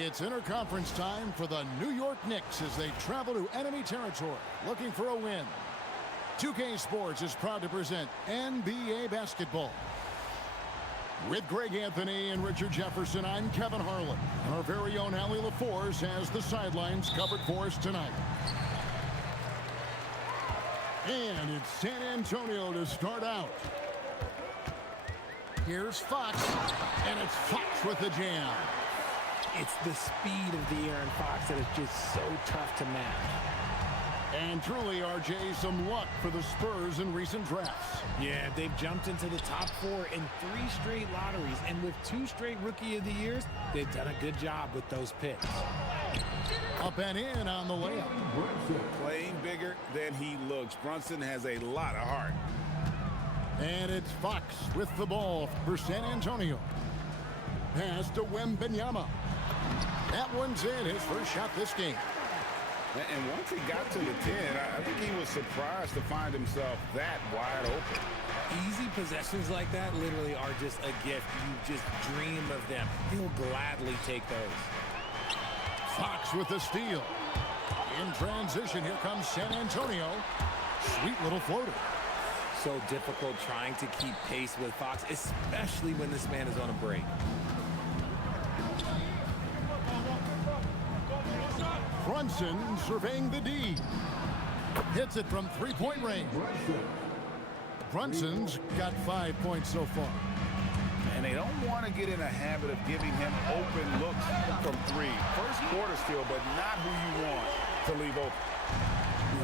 It's interconference time for the New York Knicks as they travel to enemy territory looking for a win. 2K Sports is proud to present NBA basketball. With Greg Anthony and Richard Jefferson, I'm Kevin Harlan. And our very own Allie LaForce has the sidelines covered for us tonight. And it's San Antonio to start out. Here's Fox, and it's Fox with the jam. It's the speed of the Aaron Fox that is just so tough to match. And truly, RJ, some luck for the Spurs in recent drafts. Yeah, they've jumped into the top 4 in 3 straight lotteries, and with 2 straight Rookie of the Years, they've done a good job with those picks. Up and in on the layup. Playing bigger than he looks. Brunson has a lot of heart. And it's Fox with the ball for San Antonio. Pass to Wembanyama. That one's in, his first shot this game. And once he got to the 10, I think he was surprised to find himself that wide open. Easy possessions like that literally are just a gift. You just dream of them. He'll gladly take those. Fox with the steal. In transition, here comes San Antonio. Sweet little floater. So difficult trying to keep pace with Fox, especially when this man is on a break. Brunson surveying the D. Hits it from three-point range. Brunson's got 5 points so far. And they don't want to get in a habit of giving him open looks from 3. First quarter still, but not who you want to leave open.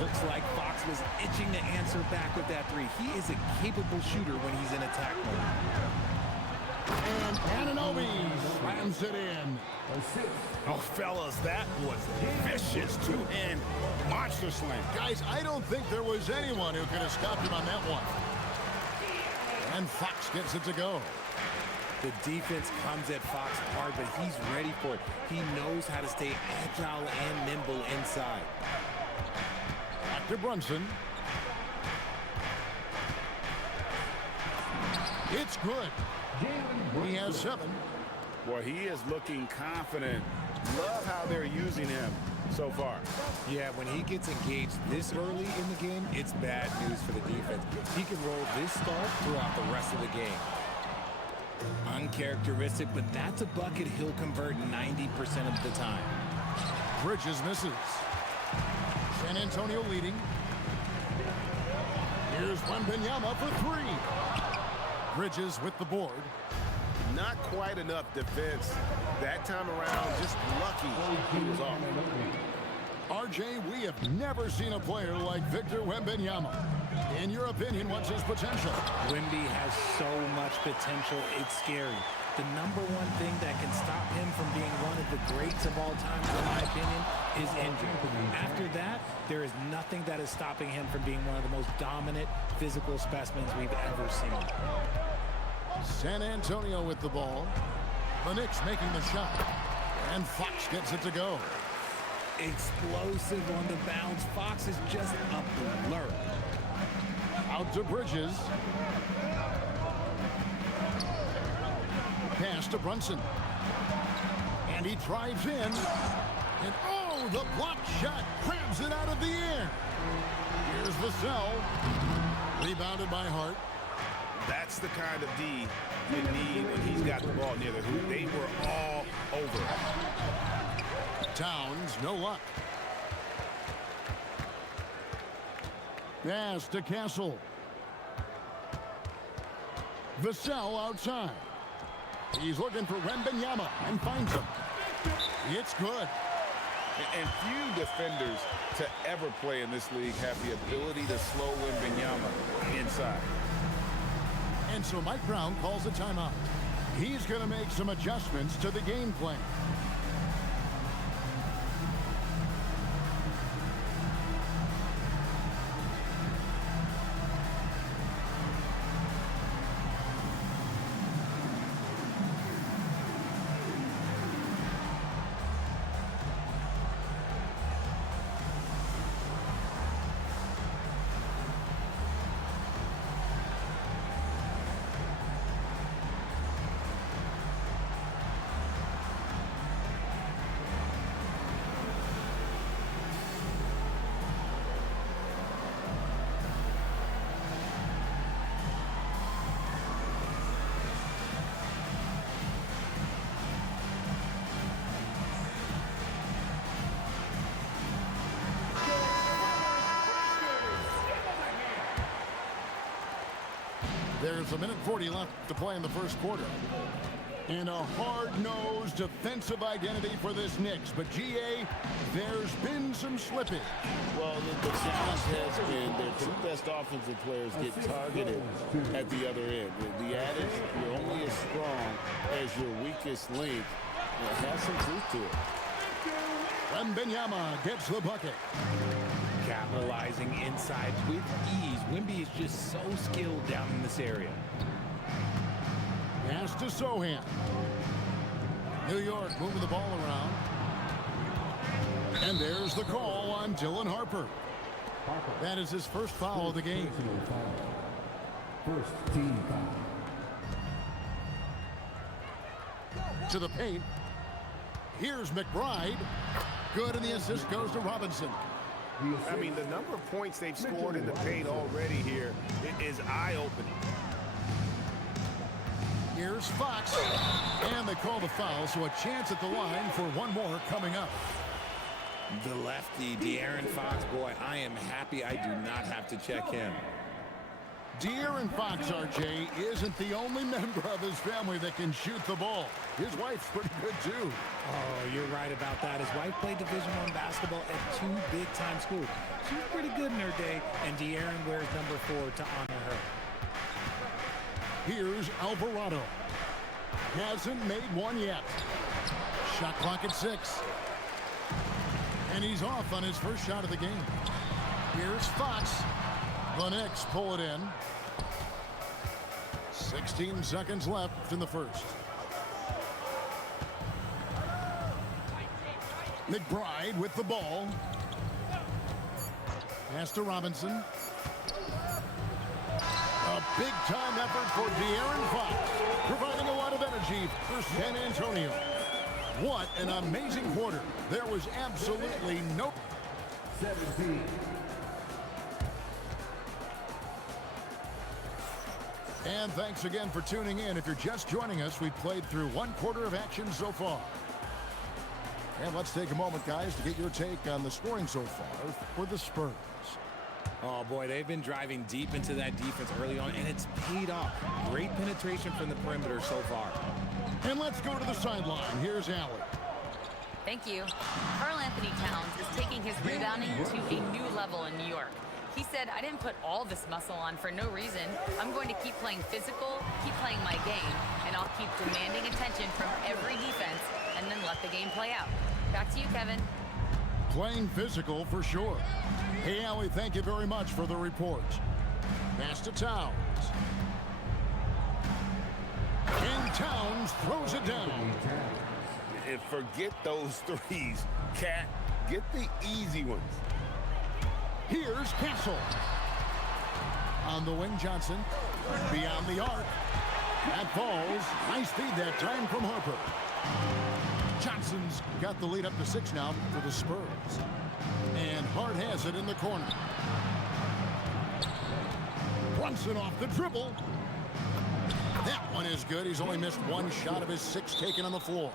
Looks like Fox was itching to answer back with that 3. He is a capable shooter when he's in attack mode. And Anunoby slams it in. Oh, fellas, that was vicious two-hand monster slam. Guys, I don't think there was anyone who could have stopped him on that one. And Fox gets it to go. The defense comes at Fox hard, but he's ready for it. He knows how to stay agile and nimble inside. Back to Brunson. It's good. He has 7. Boy, he is looking confident. Love how they're using him so far. Yeah, when he gets engaged this early in the game, it's bad news for the defense. He can roll this start throughout the rest of the game. Uncharacteristic, but that's a bucket he'll convert 90% of the time. Bridges misses. San Antonio leading. Here's Wembanyama for 3. Bridges with the board. Not quite enough defense. That time around, just lucky he was off. RJ, we have never seen a player like Victor Wembanyama. In your opinion, what's his potential? Wemby has so much potential, it's scary. The number one thing that can stop him from being one of the greats of all time, in my opinion, is injury. After that, there is nothing that is stopping him from being one of the most dominant physical specimens we've ever seen. San Antonio with the ball. The Knicks making the shot. And Fox gets it to go. Explosive on the bounce. Fox is just a blur. Out to Bridges. Pass to Brunson. And he drives in. And oh, the block shot grabs it out of the air. Here's Vassell. Rebounded by Hart. That's the kind of D you need when he's got the ball near the hoop. They were all over it. Towns, no luck. Pass to Castle. Vassell outside. He's looking for Wembanyama and finds him. It's good. And few defenders to ever play in this league have the ability to slow Wembanyama inside. And so Mike Brown calls a timeout. He's going to make some adjustments to the game plan. There's a minute 40 left to play in the first quarter. And a hard-nosed defensive identity for this Knicks. But, G.A., there's been some slippage. Well, the challenge has been their two best offensive players get targeted at the other end. The adage, you're only as strong as your weakest link, has some truth to it. Wembanyama gets the bucket. Capitalizing inside with ease. Wemby is just so skilled down in this area. Pass to Sohan. New York moving the ball around. And there's the call on Dylan Harper. That is his first foul of the game. First team foul. To the paint. Here's McBride. Good, and the assist goes to Robinson. I mean, the number of points they've scored in the paint already here is eye-opening. Here's Fox. And they call the foul, so a chance at the line for one more coming up. The lefty, De'Aaron Fox, boy, I am happy I do not have to check him. De'Aaron Fox, RJ, isn't the only member of his family that can shoot the ball. His wife's pretty good, too. Oh, you're right about that. His wife played Division I basketball at 2 big-time schools. She was pretty good in her day, and De'Aaron wears number 4 to honor her. Here's Alvarado. Hasn't made one yet. Shot clock at 6. And he's off on his first shot of the game. Here's Fox. The Knicks pull it in. 16 seconds left in the first. McBride with the ball. Pass to Robinson. A big-time effort for De'Aaron Fox, providing a lot of energy for San Antonio. What an amazing quarter. There was absolutely no... 17. And thanks again for tuning in. If you're just joining us, we've played through one quarter of action so far. And let's take a moment, guys, to get your take on the scoring so far for the Spurs. Oh, boy, they've been driving deep into that defense early on, and it's paid off. Great penetration from the perimeter so far. And let's go to the sideline. Here's Allie. Thank you. Karl Anthony Towns is taking his rebounding to a new level in New York. He said, I didn't put all this muscle on for no reason. I'm going to keep playing physical, keep playing my game, and I'll keep demanding attention from every defense and then let the game play out. Back to you, Kevin. Playing physical for sure. Hey, Allie, thank you very much for the report. Pass to Towns. And Towns throws it down. And forget those threes, Cat. Get the easy ones. Here's Castle. On the wing, Johnson. Beyond the arc. That falls. Nice feed that time from Harper. Johnson's got the lead up to 6 now for the Spurs. And Hart has it in the corner. Brunson off the dribble. That one is good. He's only missed one shot of his 6 taken on the floor.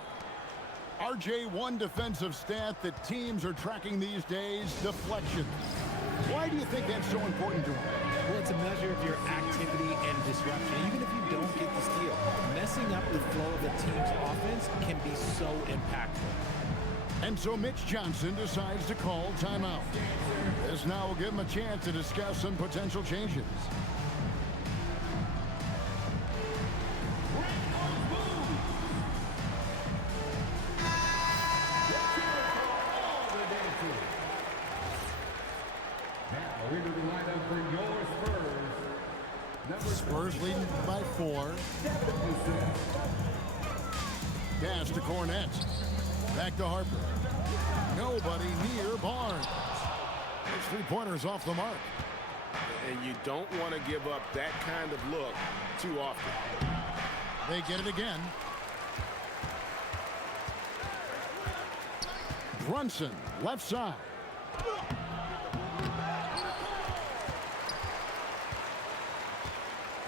RJ, one defensive stat that teams are tracking these days, deflection. Why do you think that's so important to him? Well, it's a measure of your activity and disruption, even if you don't get the steal. Messing up the flow of a team's offense can be so impactful. And so Mitch Johnson decides to call timeout. This now will give him a chance to discuss some potential changes. Spurs leading by 4. Pass to Cornette. Back to Harper. Nobody near Barnes. His 3-pointer's off the mark. And you don't want to give up that kind of look too often. They get it again. Brunson, left side.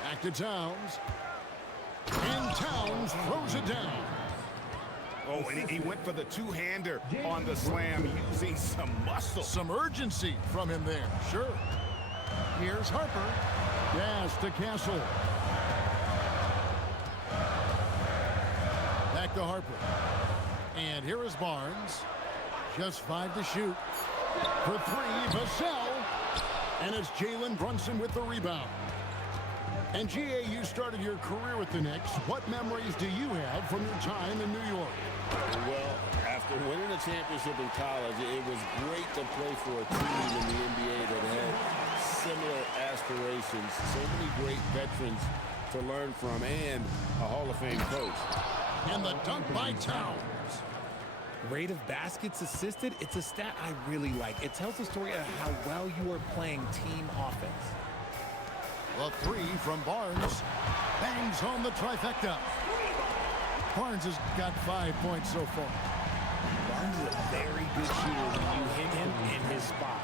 Back to Towns. And Towns throws it down. Oh, and he went for the two-hander on the slam, using some muscle. Some urgency from him there, sure. Here's Harper. Pass to Castle. back to Harper. And here is Barnes. Just 5 to shoot. For 3, Vassell. And it's Jalen Brunson with the rebound. And G.A., you started your career with the Knicks. What memories do you have from your time in New York? Well, after winning a championship in college, it was great to play for a team in the NBA that had similar aspirations. So many great veterans to learn from and a Hall of Fame coach. And the dunk by Towns. Rate of baskets assisted, it's a stat I really like. It tells the story of how well you are playing team offense. The 3 from Barnes. Bangs home the trifecta. Barnes has got 5 points so far. Barnes is a very good shooter when you hit him in his spot.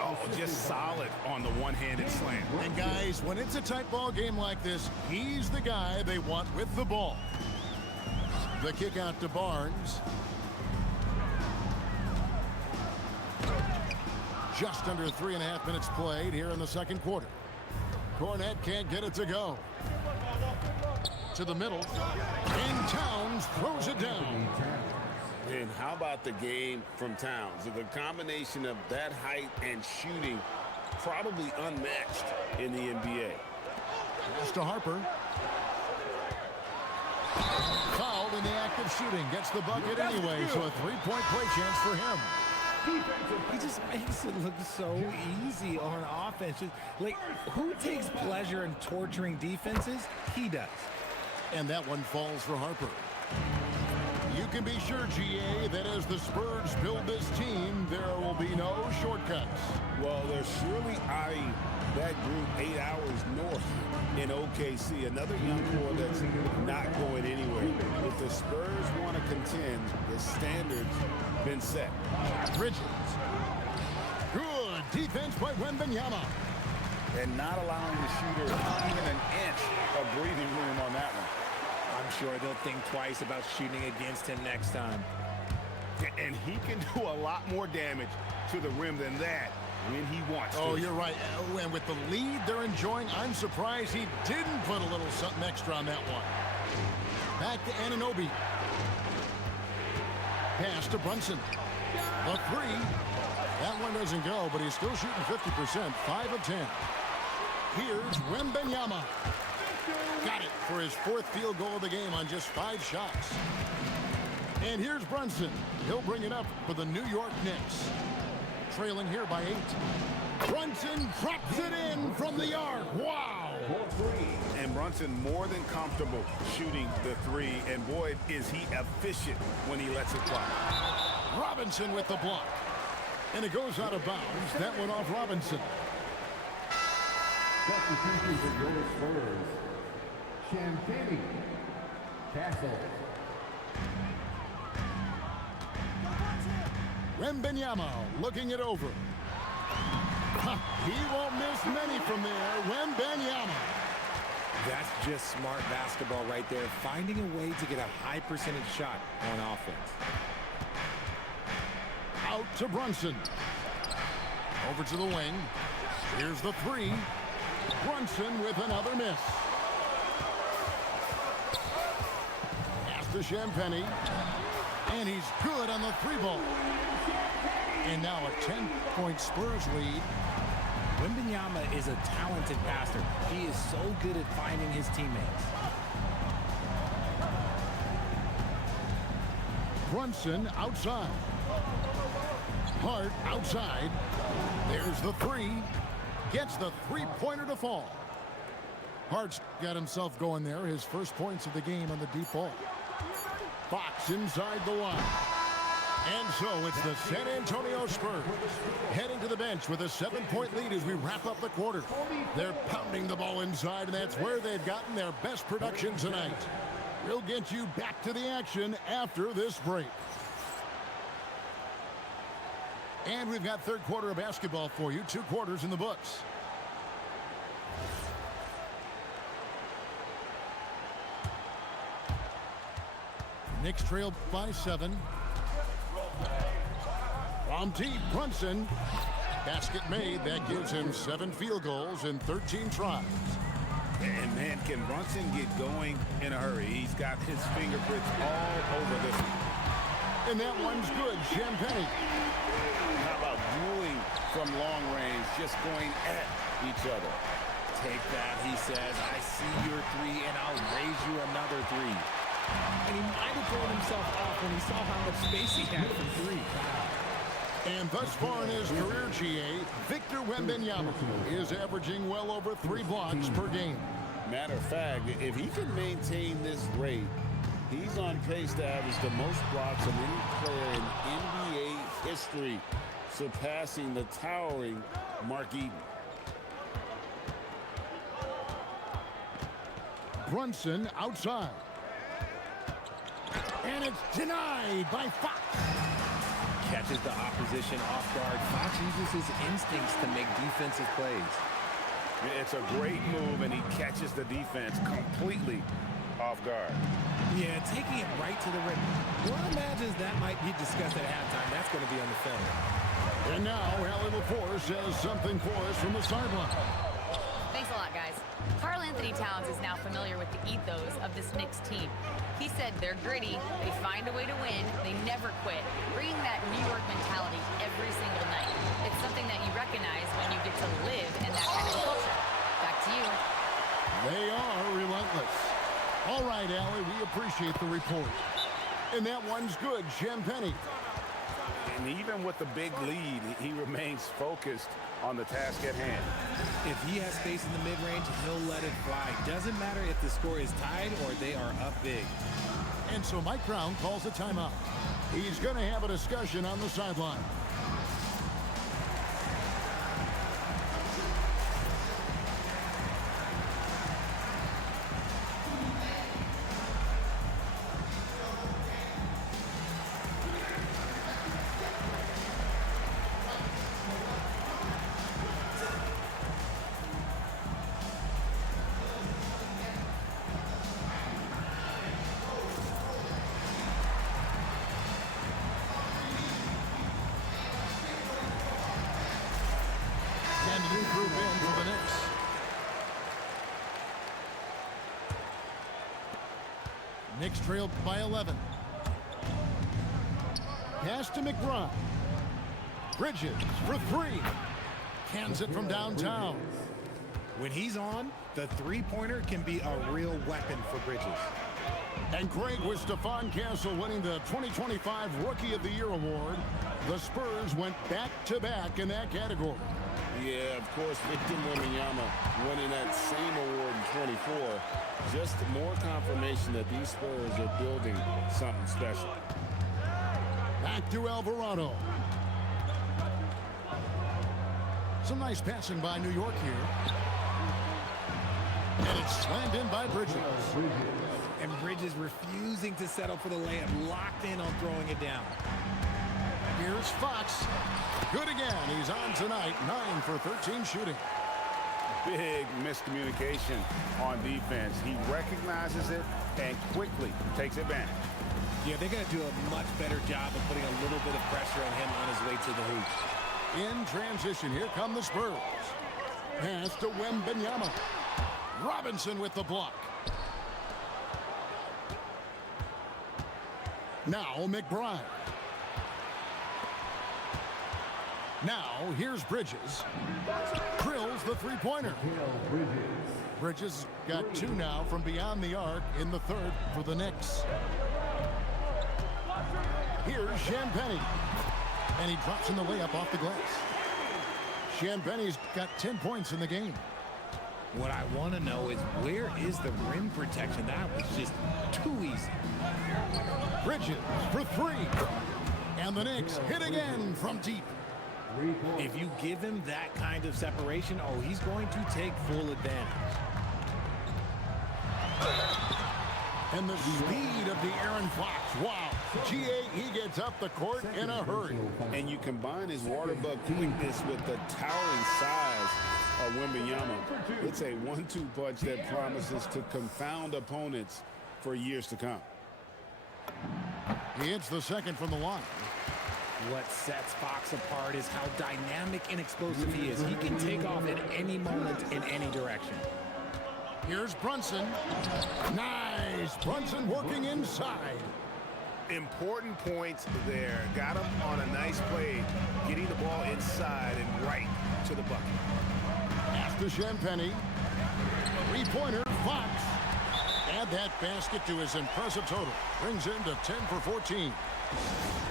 Oh, just solid on the one-handed slam. And guys, when it's a tight ball game like this, he's the guy they want with the ball. The kick out to Barnes. Just under 3.5 minutes played here in the second quarter. Cornette can't get it to go. To the middle. And Towns throws it down. And how about the game from Towns? The combination of that height and shooting, probably unmatched in the NBA. Pass to Harper. Fouled in the act of shooting. Gets the bucket anyway, so a 3-point play chance for him. He just makes it look so easy on offense. Like, who takes pleasure in torturing defenses? He does. And that one falls for Harper. You can be sure, GA, that as the Spurs build this team, there will be no shortcuts. Well, they're surely eyeing that group 8 hours north in OKC. Another young core that's not going anywhere. If the Spurs want to contend, the standard's been set. Bridges. Good defense by Wembanyama. And not allowing the shooter even an inch of breathing room on that one. I'm sure they'll think twice about shooting against him next time. And he can do a lot more damage to the rim than that when he wants to. Oh, you're right. And with the lead they're enjoying, I'm surprised he didn't put a little something extra on that one. Back to Anunoby. Pass to Brunson. The 3. That one doesn't go, but he's still shooting 50%. 5 of 10. Here's Wembanyama. Got it for his 4th field goal of the game on just 5 shots. And here's Brunson. He'll bring it up for the New York Knicks. Trailing here by 8. Brunson drops it in from the arc. Wow. And Brunson more than comfortable shooting the 3. And boy, is he efficient when he lets it fly. Robinson with the block. And it goes out of bounds. That went off Robinson. Substitution for your Spurs. Champagne. Castle. Wembanyama looking it over. He won't miss many from there. Wembanyama. That's just smart basketball right there. Finding a way to get a high percentage shot on offense. Out to Brunson. Over to the wing. Here's the 3. Brunson with another miss. Pass to Champagne. And he's good on the 3-ball. And now a 10-point Spurs lead. Wembanyama is a talented passer. He is so good at finding his teammates. Brunson outside. Hart outside. There's the 3. Gets the 3-pointer to fall. Hart's got himself going there. His first points of the game on the deep ball. Fox inside the line. And so it's the San Antonio Spurs heading to the bench with a 7-point lead as we wrap up the quarter. They're pounding the ball inside, and that's where they've gotten their best production tonight. We'll get you back to the action after this break. And we've got third quarter of basketball for you. 2 quarters in the books. Knicks trail by 7. From deep, Brunson. Basket made. That gives him 7 field goals in 13 tries. And, man, can Brunson get going in a hurry? He's got his fingerprints all over this one. And that one's good. Champagnie. How about dueling from long range, just going at each other? Take that, he says. I see your three, and I'll raise you another three. And he might have thrown himself off when he saw how much space he had from three. And thus far in his career, GA, Victor Wembanyama is averaging well over 3 blocks per game. Matter of fact, if he can maintain this rate, he's on pace to average the most blocks of any player in NBA history, surpassing the towering Mark Eaton. Brunson outside. And it's denied by Fox. Catches the opposition off guard. Fox uses his instincts to make defensive plays. It's a great move, and he catches the defense completely off guard. Yeah, taking it right to the rim. One imagines that might be discussed at halftime. That's going to be on the film. And now, Allie LaForce has something for us from the sideline. Thanks a lot, guys. Karl Anthony Towns is now familiar with the ethos of this Knicks team. He said they're gritty, they find a way to win, they never quit, bringing that New York mentality every single night. It's something that you recognize when you get to live in that kind of culture. Back to you. They are relentless. All right, Allie, we appreciate the report. And that one's good, Champagnie. And even with the big lead, he remains focused on the task at hand. If he has space in the mid-range, he'll let it fly. Doesn't matter if the score is tied or they are up big. And so Mike Brown calls a timeout. He's going to have a discussion on the sideline. New group in for the Knicks. Knicks trailed by 11. Pass to McBride. Bridges for 3. Cans it from downtown. When he's on, the three-pointer can be a real weapon for Bridges. And Greg, with Stephon Castle winning the 2025 Rookie of the Year award, the Spurs went back-to-back in that category. Yeah, of course, Victor Wembanyama winning that same award in 24. Just more confirmation that these Spurs are building something special. Back to Alvarado. Some nice passing by New York here. And it's slammed in by Bridges. And Bridges refusing to settle for the layup, locked in on throwing it down. Here's Fox. Good again. He's on tonight. 9 for 13 shooting. Big miscommunication on defense. He recognizes it and quickly takes advantage. Yeah, they got to do a much better job of putting a little bit of pressure on him on his way to the hoop. In transition, here come the Spurs. Pass to Wembanyama. Robinson with the block. Now McBride. Now here's Bridges. Drills the three-pointer. Bridges got 2 now from beyond the arc in the third for the Knicks. Here's Champagnie. And he drops in the layup off the glass. Champagnie's got 10 points in the game. What I want to know is, where is the rim protection? That was just too easy. Bridges for 3. And the Knicks hit again from deep. If you give him that kind of separation, oh, he's going to take full advantage. And the speed of the Aaron Fox. Wow. GA, he gets up the court in a hurry. And you combine his water bug quickness with the towering size of Wembanyama. It's a 1-2 punch that promises to confound opponents for years to come. He hits the second from the line. What sets Fox apart is how dynamic and explosive he is. He can take off at any moment in any direction. Here's Brunson. Nice. Brunson working inside. Important points there. Got him on a nice play, getting the ball inside and right to the bucket. Pass to Champagnie. Three-pointer, Fox. Add that basket to his impressive total. Brings him to 10 for 14.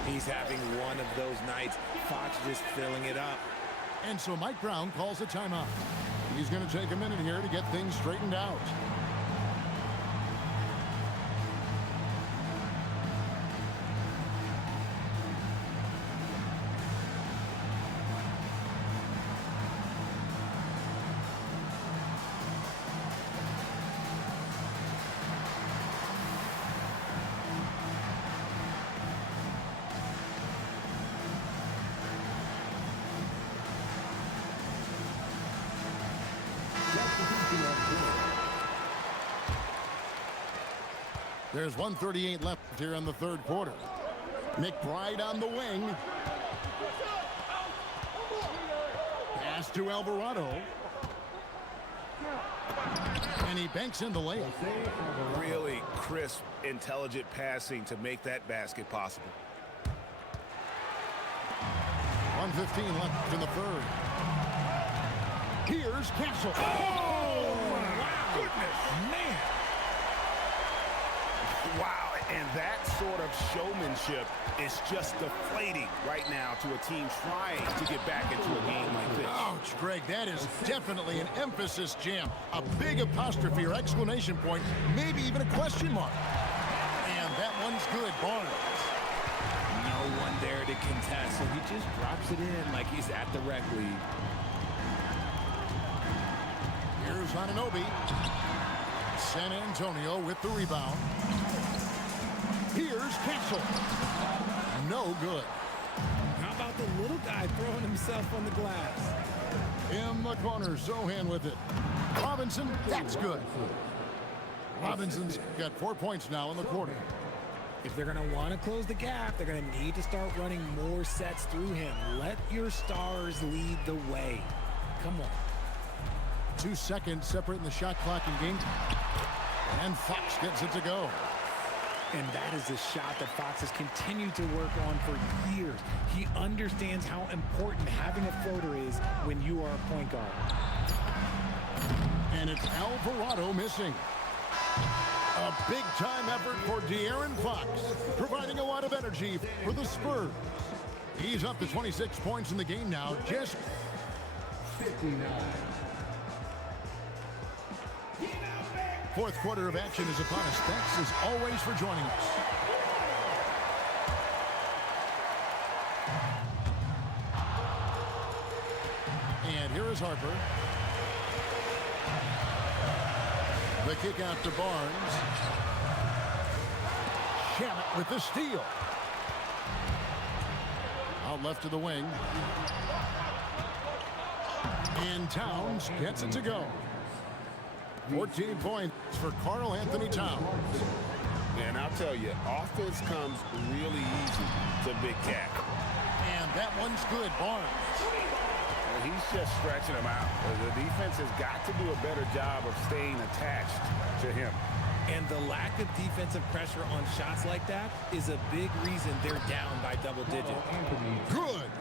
He's having one of those nights. Fox just filling it up. And so Mike Brown calls a timeout. He's going to take a minute here to get things straightened out. There's 1:38 left here in the third quarter. McBride on the wing. Pass to Alvarado. And he banks in the layup. Really crisp, intelligent passing to make that basket possible. 1:15 left in the third. Here's Castle. Oh, my goodness. Man. Wow, and that sort of showmanship is just deflating right now to a team trying to get back into a game like this. Ouch, Greg, that is definitely an emphasis jam. A big apostrophe or exclamation point, maybe even a question mark. And that one's good, Barnes. No one there to contest, so he just drops it in like he's at the rec league. Here's Anunoby. San Antonio with the rebound. Here's Castle. No good. How about the little guy throwing himself on the glass? In the corner, Sohan with it. Robinson, that's good. Robinson's got 4 points now in the quarter. If they're going to want to close the gap, they're going to need to start running more sets through him. Let your stars lead the way. Come on. 2 seconds separating the shot clock and game. And Fox gets it to go. And that is a shot that Fox has continued to work on for years. He understands how important having a floater is when you are a point guard. And it's Alvarado missing. A big-time effort for De'Aaron Fox, providing a lot of energy for the Spurs. He's up to 26 points in the game now, just 59. fourth quarter of action is upon us. Thanks as always for joining us. And here is Harper. The kick out to Barnes. Shamet with the steal. Out left to the wing. And Towns gets it to go. 14 points for Karl Anthony Towns. And I'll tell you, offense comes really easy to Big Cat. And that one's good, Barnes. Well, he's just stretching him out. The defense has got to do a better job of staying attached to him. And the lack of defensive pressure on shots like that is a big reason they're down by double digits. Good.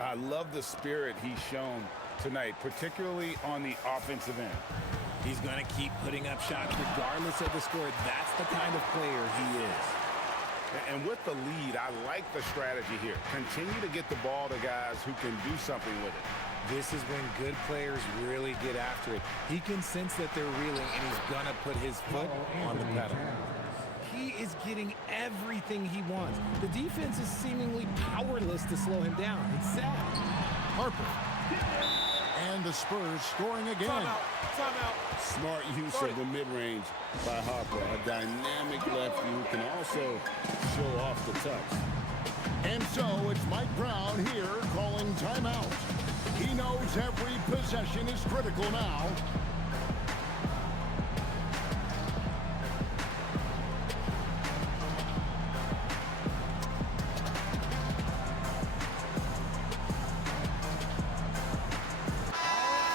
I love the spirit he's shown tonight, particularly on the offensive end. He's going to keep putting up shots regardless of the score. That's the kind of player he is. And with the lead, I like the strategy here. Continue to get the ball to guys who can do something with it. This is when good players really get after it. He can sense that they're reeling, and he's going to put his foot on the pedal. He is getting everything he wants. The defense is seemingly powerless to slow him down. It's sad. Harper. And the Spurs scoring again. Timeout. Smart use of the mid-range by Harper. A dynamic lefty who can also show off the touch. And so it's Mike Brown here calling timeout. He knows every possession is critical now.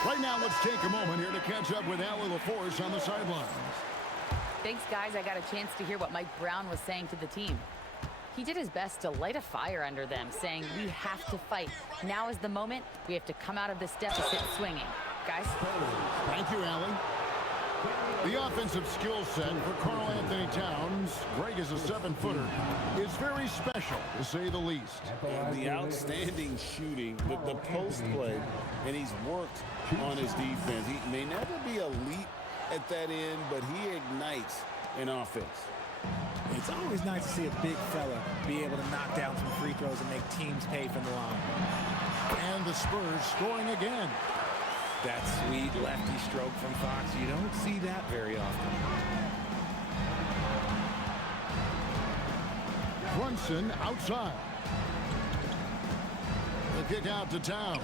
Right now let's take a moment here to catch up with Allie LaForce on the sidelines. Thanks, guys. I got a chance to hear what Mike Brown was saying to the team. He did his best to light a fire under them, saying, we have to fight. Now is the moment. We have to come out of this deficit swinging. Guys? Thank you, Allie. The offensive skill set for Karl Anthony Towns, Greg is a 7-footer, is very special, to say the least. And the outstanding shooting, the post play, and he's worked on his defense. He may never be elite at that end, but he ignites in offense. It's always nice to see a big fella be able to knock down some free throws and make teams pay from the line. And the Spurs scoring again. That sweet lefty stroke from Fox, you don't see that very often. Brunson outside. The kick out to Towns.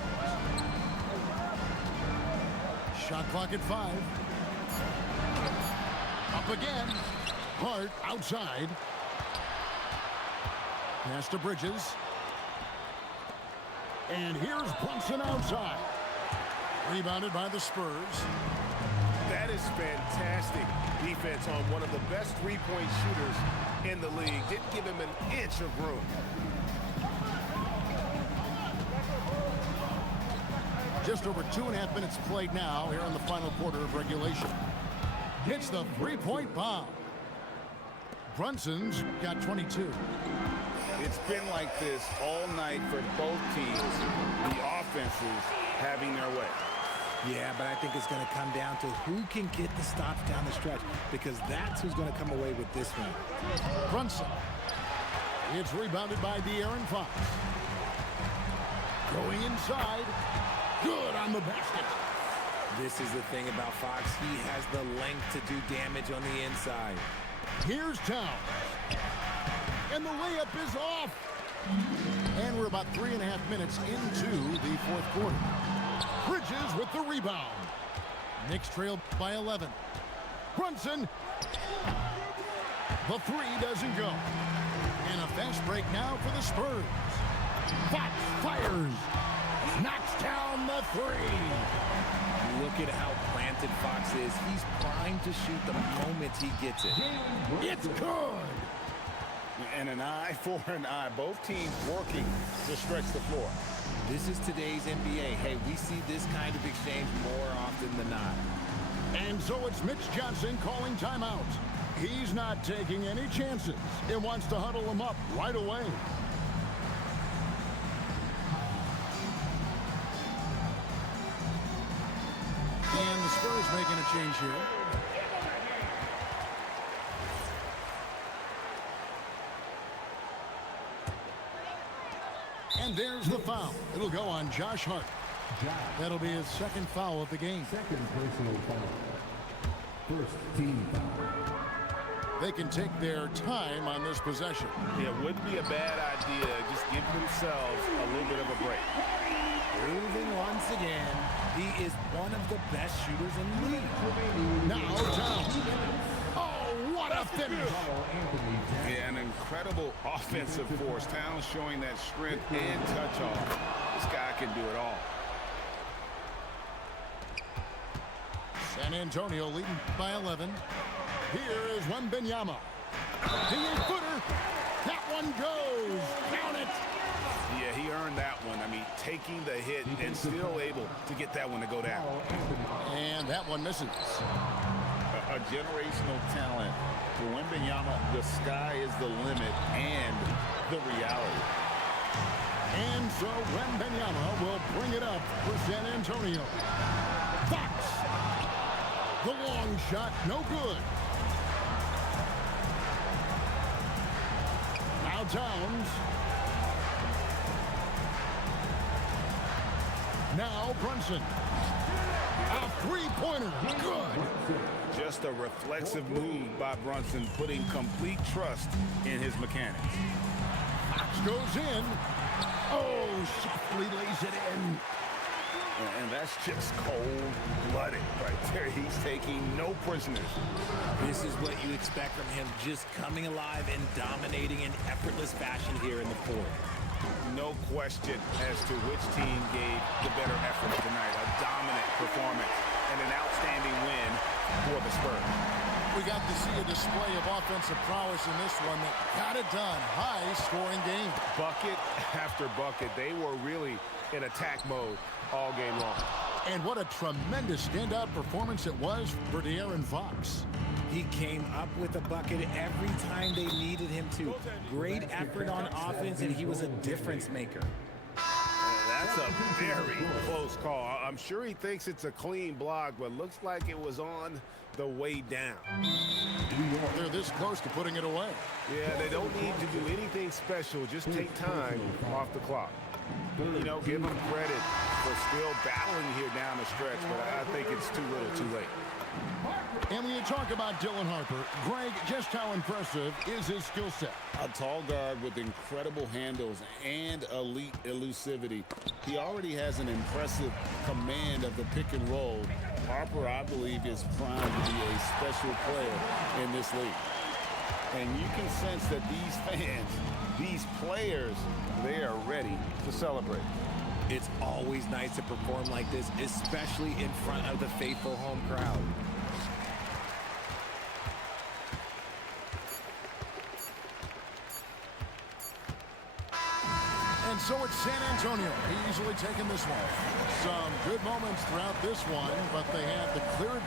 Shot clock at 5. Up again. Hart outside. Pass to Bridges. And here's Brunson outside. Rebounded by the Spurs. That is fantastic defense on one of the best three-point shooters in the league. Didn't give him an inch of room. Just over 2.5 minutes played now here in the final quarter of regulation. Hits the three-point bomb. Brunson's got 22. It's been like this all night for both teams. The offenses having their way. Yeah, but I think it's going to come down to who can get the stops down the stretch, because that's who's going to come away with this one. Brunson. It's rebounded by De'Aaron Fox. Going inside. Good on the basket. This is the thing about Fox. He has the length to do damage on the inside. Here's Towns. And the layup is off. And we're about 3.5 minutes into the fourth quarter. Bridges with the rebound. Knicks trail by 11. Brunson. The three doesn't go. And a fast break now for the Spurs. Fox fires. Knocks down the three. Look at how planted Fox is. He's primed to shoot the moment he gets it. It's good. And an eye for an eye. Both teams working to stretch the floor. This is today's NBA. Hey, we see this kind of exchange more often than not. And so it's Mitch Johnson calling timeout. He's not taking any chances. He wants to huddle them up right away. And the Spurs making a change here. And there's the foul. It'll go on Josh Hart. That'll be his second foul of the game. Second personal foul. First team foul. They can take their time on this possession. Yeah, it wouldn't be a bad idea. Just give themselves a little bit of a break. Proving once again, he is one of the best shooters in the league. Now Towns. Oh, what a finish. Yeah, an incredible offensive force. Towns showing that strength and touch off. This guy can do it all. San Antonio leading by 11. Here is Wembanyama. The 8-footer. That one goes. Count it. Yeah, he earned that one. I mean, taking the hit and still able to get that one to go down. And that one misses. A generational talent. For Wembanyama, the sky is the limit and the reality. And so Wembanyama will bring it up for San Antonio. Fox. The long shot, no good. Now Towns. Now Brunson. A three-pointer. Good. Just a reflexive move by Brunson, putting complete trust in his mechanics. Fox goes in. Oh, softly lays it in. And that's just cold-blooded right there. He's taking no prisoners. This is what you expect from him, just coming alive and dominating in effortless fashion here in the fourth. No question as to which team gave the better effort tonight. A dominant performance Spurs. We got to see a display of offensive prowess in this one that got it done. High-scoring game. Bucket after bucket. They were really in attack mode all game long. And what a tremendous standout performance it was for De'Aaron Fox. He came up with a bucket every time they needed him to. Great effort on offense, and he was a difference maker. That's a very close call. I'm sure he thinks it's a clean block, but looks like it was on the way down. They're this close to putting it away. Yeah, they don't need to do anything special. Just take time off the clock. You know, give them credit for still battling here down the stretch, but I think it's too little too late. And when you talk about Dylan Harper, Greg, just how impressive is his skill set? A tall guard with incredible handles and elite elusivity. He already has an impressive command of the pick and roll. Harper, I believe, is primed to be a special player in this league. And you can sense that these fans, these players, they are ready to celebrate. It's always nice to perform like this, especially in front of the faithful home crowd. And so it's San Antonio easily taking this one. Some good moments throughout this one, but they had the clear...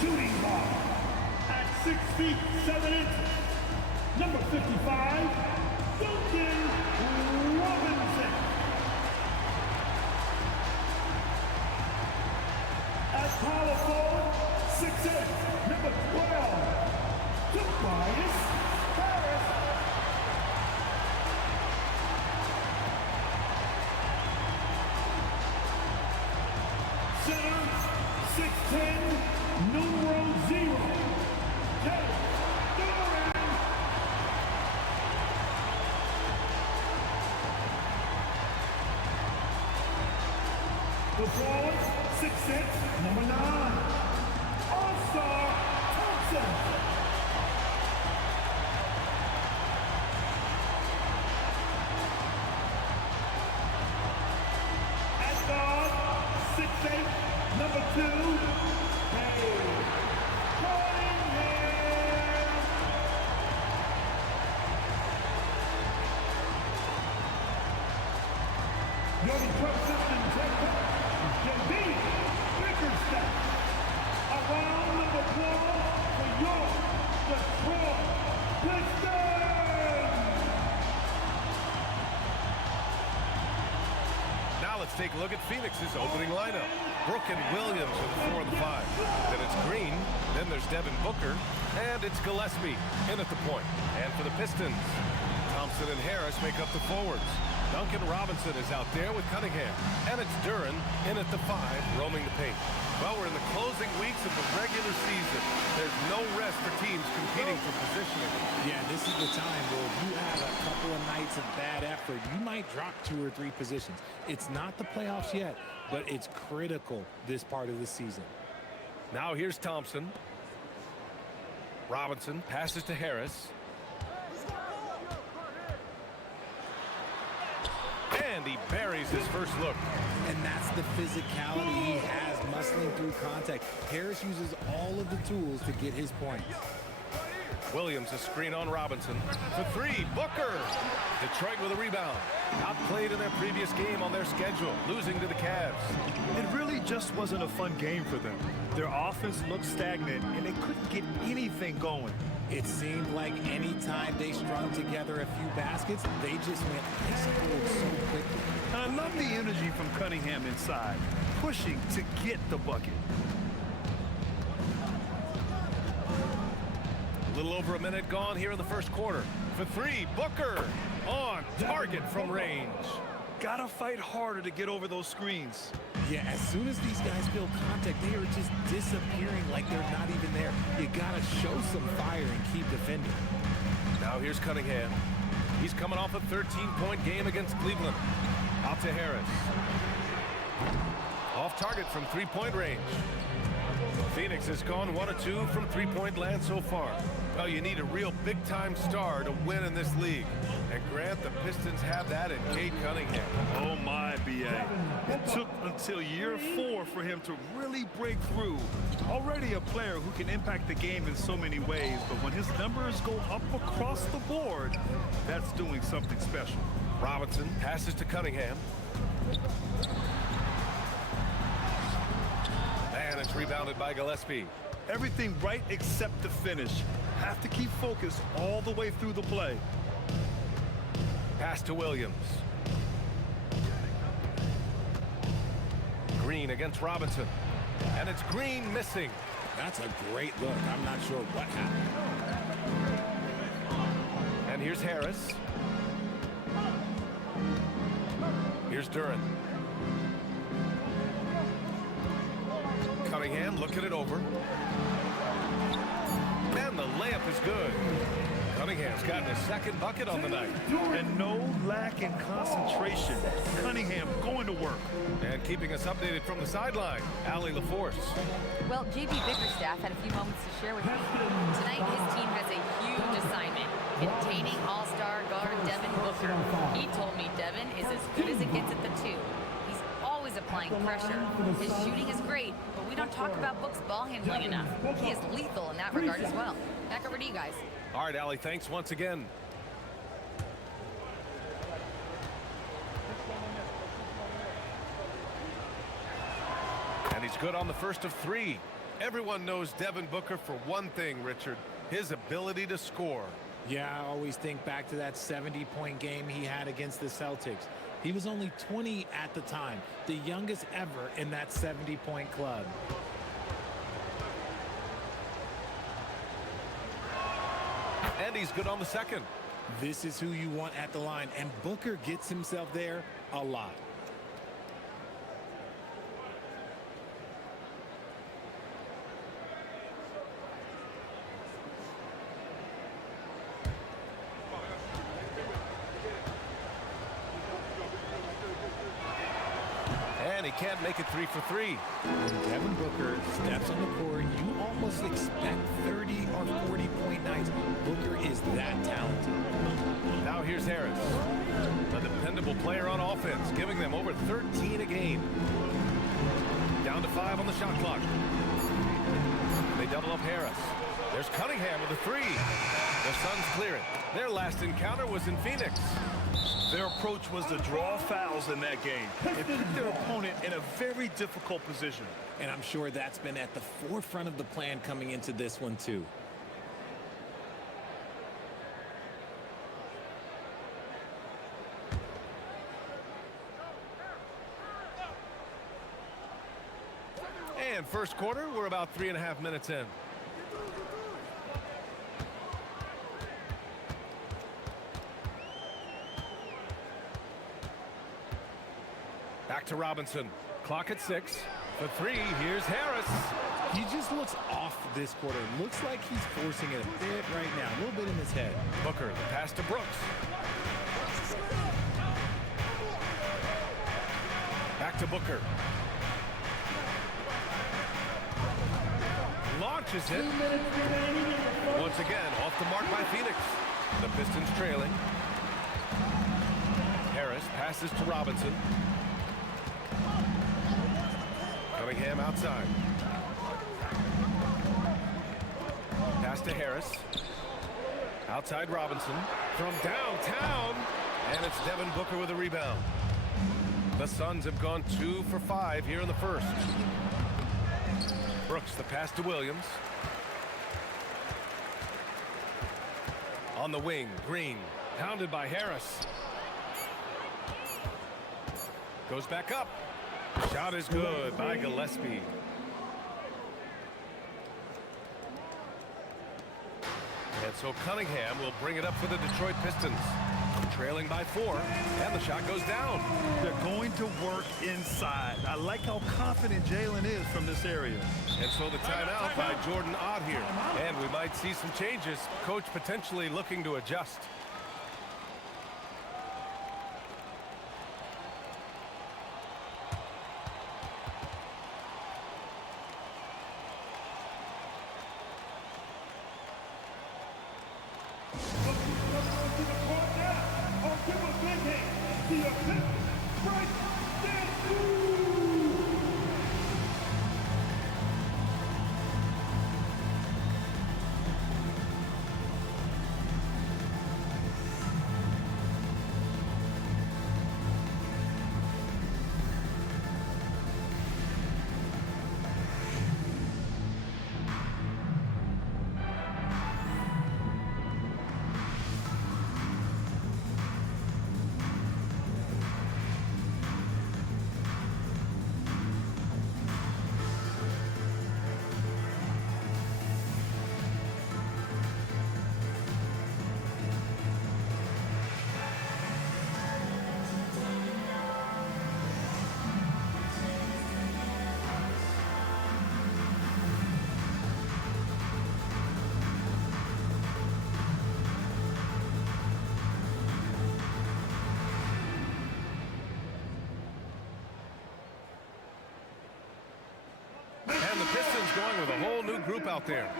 Shooting guard at 6 feet 7 inches, number 55, Duncan Robinson. At power forward, 6'8", number 12, Tobias Harris. Center, 6'10", numero 0, Jay Duran. The forwards, 6'6", number 9, All-Star Thompson. At guard, 6'8", number 2, Your Detroit Pistons head coach, JB Bickerstaff. A round of applause for your Detroit Pistons! 1 let's take a look at Phoenix's opening lineup. Brooke and Williams are the 4 and the 5. Then it's Green. Then there's Devin Booker. And it's Gillespie in at the point. And for the Pistons, Thompson and Harris make up the forwards. Duncan Robinson is out there with Cunningham. And it's Duren in at the 5, roaming the paint. Well, we're in the closing weeks of the regular season. There's no rest for teams competing for positioning. Yeah, this is the time where if you have a couple of nights of bad effort, you might drop 2 or 3 positions. It's not the playoffs yet, but it's critical this part of the season. Now here's Thompson. Robinson passes to Harris. And he buries his first look. And that's the physicality he has muscling through contact. Harris uses all of the tools to get his points. Williams a screen on Robinson. For 3, Booker. Detroit with a rebound. Outplayed in their previous game on their schedule, losing to the Cavs. It really just wasn't a fun game for them. Their offense looked stagnant, and they couldn't get anything going. It seemed like any time they strung together a few baskets, they just went ice cold so quickly. I love the energy from Cunningham inside, pushing to get the bucket. A little over a minute gone here in the first quarter. For 3, Booker on target from range. Gotta fight harder to get over those screens. Yeah, as soon as these guys feel contact, they are just disappearing like they're not even there. You gotta show some fire and keep defending. Now here's Cunningham. He's coming off a 13-point game against Cleveland. Out to Harris. Off target from 3-point range. Phoenix has gone 1 of 2 from 3-point land so far. Well, you need a real big-time star to win in this league. And Grant, the Pistons have that in Cade Cunningham. Oh my, B.A. It took until year 4 for him to really break through. Already a player who can impact the game in so many ways, but when his numbers go up across the board, that's doing something special. Robinson passes to Cunningham. And it's rebounded by Gillespie. Everything right except the finish. Have to keep focused all the way through the play. Pass to Williams. Green against Robinson. And it's Green missing. That's a great look. I'm not sure what happened. And here's Harris. Here's Duren. Cunningham looking it over. And the layup is good. Cunningham's gotten his second bucket on the night. And no lack in concentration. Cunningham going to work. And keeping us updated from the sideline, Allie LaForce. Well, JB Bickerstaff had a few moments to share with me. Tonight, his team has a huge assignment, containing all-star guard Devin Booker. He told me Devin is as good as it gets at the 2. He's always applying pressure. His shooting is great, but we don't talk about Book's ball handling enough. He is lethal in that regard as well. Back over to you guys. All right, Allie, thanks once again. And he's good on the first of 3. Everyone knows Devin Booker for one thing, Richard, his ability to score. Yeah, I always think back to that 70-point game he had against the Celtics. He was only 20 at the time, the youngest ever in that 70-point club. And he's good on the second. This is who you want at the line, and Booker gets himself there a lot. And he can't make it 3 for 3. When Devin Booker steps on the court, you almost expect 30 or 40-point nights. Booker is that talented. Now here's Harris, a dependable player on offense, giving them over 13 a game. Down to 5 on the shot clock. They double up Harris. There's Cunningham with a 3. The Suns clear it. Their last encounter was in Phoenix. Their approach was to draw fouls in that game. It put their opponent in a very difficult position. And I'm sure that's been at the forefront of the plan coming into this one, too. And first quarter, we're about 3.5 minutes in. Back to Robinson. Clock at 6. For 3, here's Harris. He just looks off this quarter. Looks like he's forcing it a bit right now. A little bit in his head. Booker, the pass to Brooks. Back to Booker. Launches it. Once again, off the mark by Phoenix. The Pistons trailing. Harris passes to Robinson. Cunningham outside. Pass to Harris. Outside Robinson. From downtown. And it's Devin Booker with a rebound. The Suns have gone 2 for 5 here in the first. Brooks, the pass to Williams. On the wing, Green. Pounded by Harris. Goes back up. Shot is good by Gillespie. And so Cunningham will bring it up for the Detroit Pistons. Trailing by 4, and the shot goes down. They're going to work inside. I like how confident Jalen is from this area. And so the timeout by Jordan Ott here. And we might see some changes. Coach potentially looking to adjust. And the Pistons going with a whole new group out there.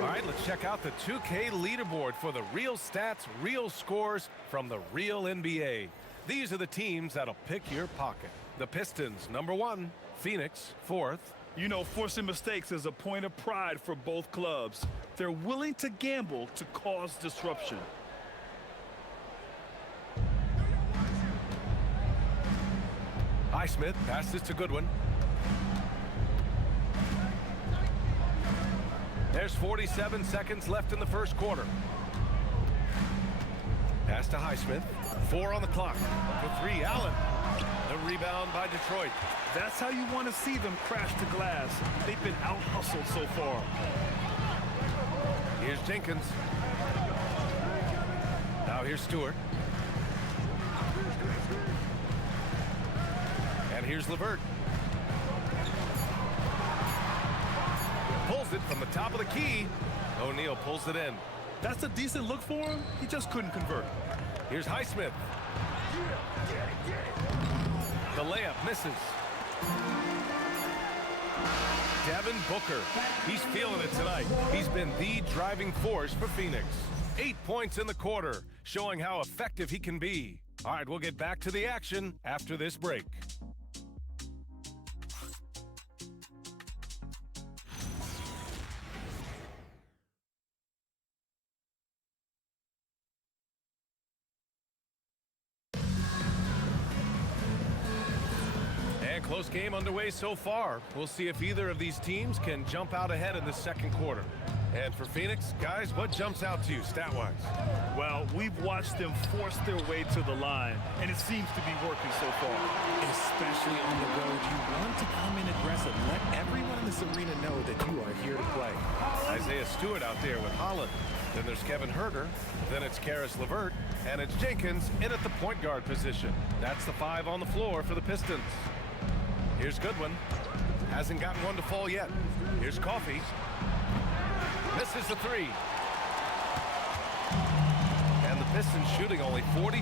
All right, let's check out the 2K leaderboard for the real stats, real scores from the real NBA. These are the teams that'll pick your pocket. The Pistons, number 1. Phoenix, 4th. You know, forcing mistakes is a point of pride for both clubs. They're willing to gamble to cause disruption. Highsmith passes to Goodwin. There's 47 seconds left in the first quarter. Pass to Highsmith. 4 on the clock. For 3, Allen. The rebound by Detroit. That's how you want to see them crash to glass. They've been out-hustled so far. Here's Jenkins. Now here's Stewart. And here's LeVert. Pulls it from the top of the key. O'Neal pulls it in. That's a decent look for him. He just couldn't convert. Here's Highsmith. The layup misses. Devin Booker. He's feeling it tonight. He's been the driving force for Phoenix. 8 points in the quarter, showing how effective he can be. All right, we'll get back to the action after this break. close game underway so far. We'll see if either of these teams can jump out ahead in the second quarter. And for Phoenix, guys, what jumps out to you stat-wise? Well, we've watched them force their way to the line, and it seems to be working so far. Especially on the road, you want to come in aggressive. Let everyone in this arena know that you are here to play. Isaiah Stewart out there with Holland. Then there's Kevin Herter. Then it's Karis LeVert. And it's Jenkins in at the point guard position. That's the 5 on the floor for the Pistons. Here's Goodwin. Hasn't gotten one to fall yet. Here's Coffey. Misses the 3. And the Pistons shooting only 42%.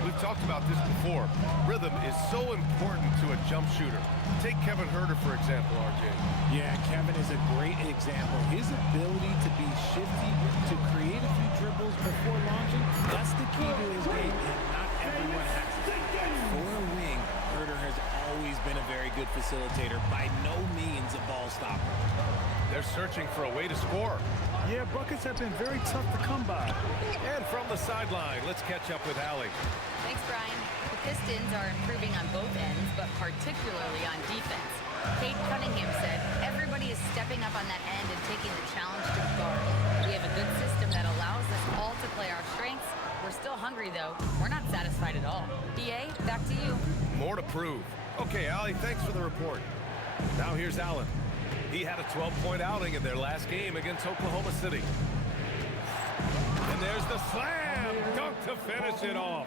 We've talked about this before. Rhythm is so important to a jump shooter. Take Kevin Herter, for example, RJ. Yeah, Kevin is a great example. His ability to be shifty, to create a few dribbles before launching, that's the key to his game, and not everyone has it. For a wing, Herter has always been a very good facilitator, by no means a ball stopper. They're searching for a way to score. Yeah, buckets have been very tough to come by. And from the sideline, let's catch up with Allie. Thanks, Brian. The Pistons are improving on both ends, but particularly on defense. Kate Cunningham said, everybody is stepping up on that end and taking the challenge to guard. We have a good system that allows us all to play our strengths. We're still hungry, though. We're not satisfied at all. PA, back to you. More to prove. Okay, Allie, thanks for the report. Now here's Allen. He had a 12-point outing in their last game against Oklahoma City. And there's the slam dunk to finish it off.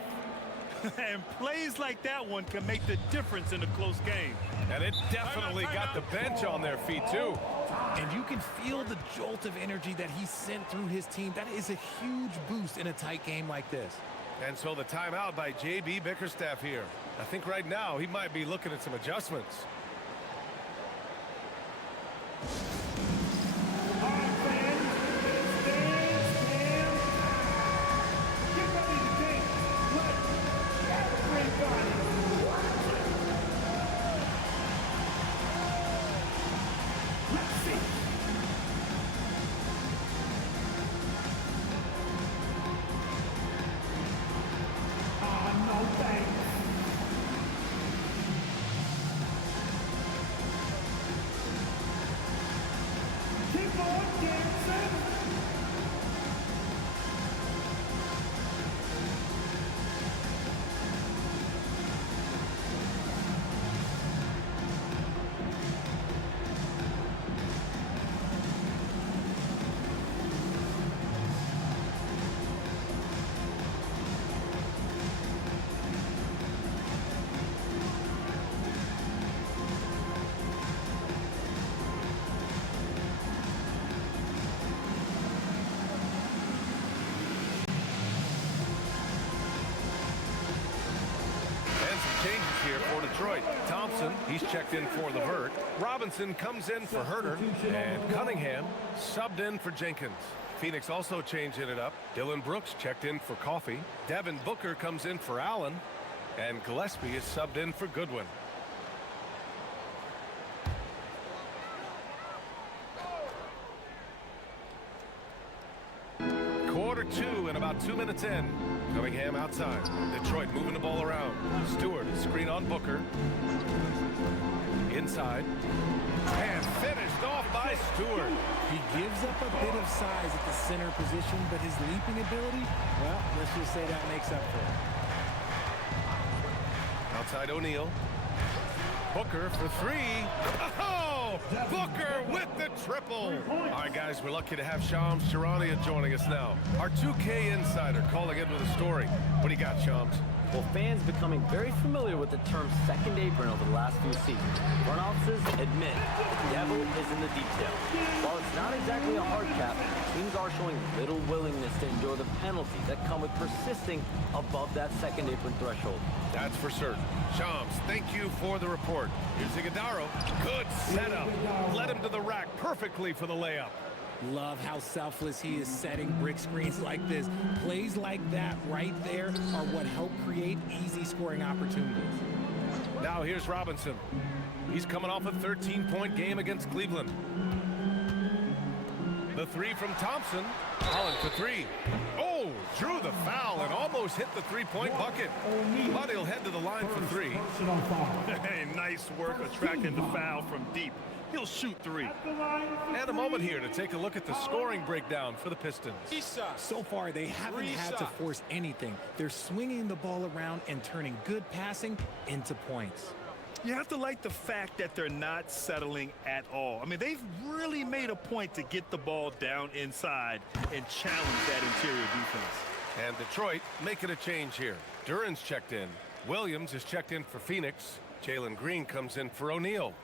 And plays like that one can make the difference in a close game. And it definitely got the bench on their feet, too. And you can feel the jolt of energy that he sent through his team. That is a huge boost in a tight game like this. And so the timeout by J.B. Bickerstaff here. I think right now he might be looking at some adjustments. Changes here for Detroit. Thompson, he's checked in for LeVert. Robinson comes in for Herter. And Cunningham subbed in for Jenkins. Phoenix also changing it up. Dylan Brooks checked in for Coffey. Devin Booker comes in for Allen. And Gillespie is subbed in for Goodwin. Quarter 2 and about 2 minutes in. Cunningham outside. Detroit moving the ball around. Stewart, screen on Booker. Inside. And finished off by Stewart. He gives up a bit of size at the center position, but his leaping ability, well, let's just say that makes up for it. Outside O'Neal. Booker for 3. Oh, Booker with the triple. All right, guys, we're lucky to have Shams Charania joining us now. Our 2K insider calling in with a story. What do you got, Shams? Well, fans becoming very familiar with the term second apron over the last few seasons. Front offices admit the devil is in the details. While it's not exactly a hard cap, teams are showing little willingness to endure the penalties that come with persisting above that second apron threshold. That's for certain. Shams, thank you for the report. Here's Iguodala. Good setup. Led him to the rack perfectly for the layup. Love how selfless he is setting brick screens like this. Plays like that right there are what help create easy scoring opportunities. Now here's Robinson. He's coming off a 13-point game against Cleveland. The 3 from Thompson. Holland for 3. Oh, drew the foul and almost almost hit the three-point bucket. But he'll head to the line for three. Hey, nice work attracting the foul from deep. He'll shoot three. And a moment here to take a look at the scoring breakdown for the Pistons. So far, they haven't had to force anything. They're swinging the ball around and turning good passing into points. You have to like the fact that they're not settling at all. I mean, they've really made a point to get the ball down inside and challenge that interior defense. And Detroit making a change here. Duran's checked in. Williams is checked in for Phoenix. Jalen Green comes in for O'Neal.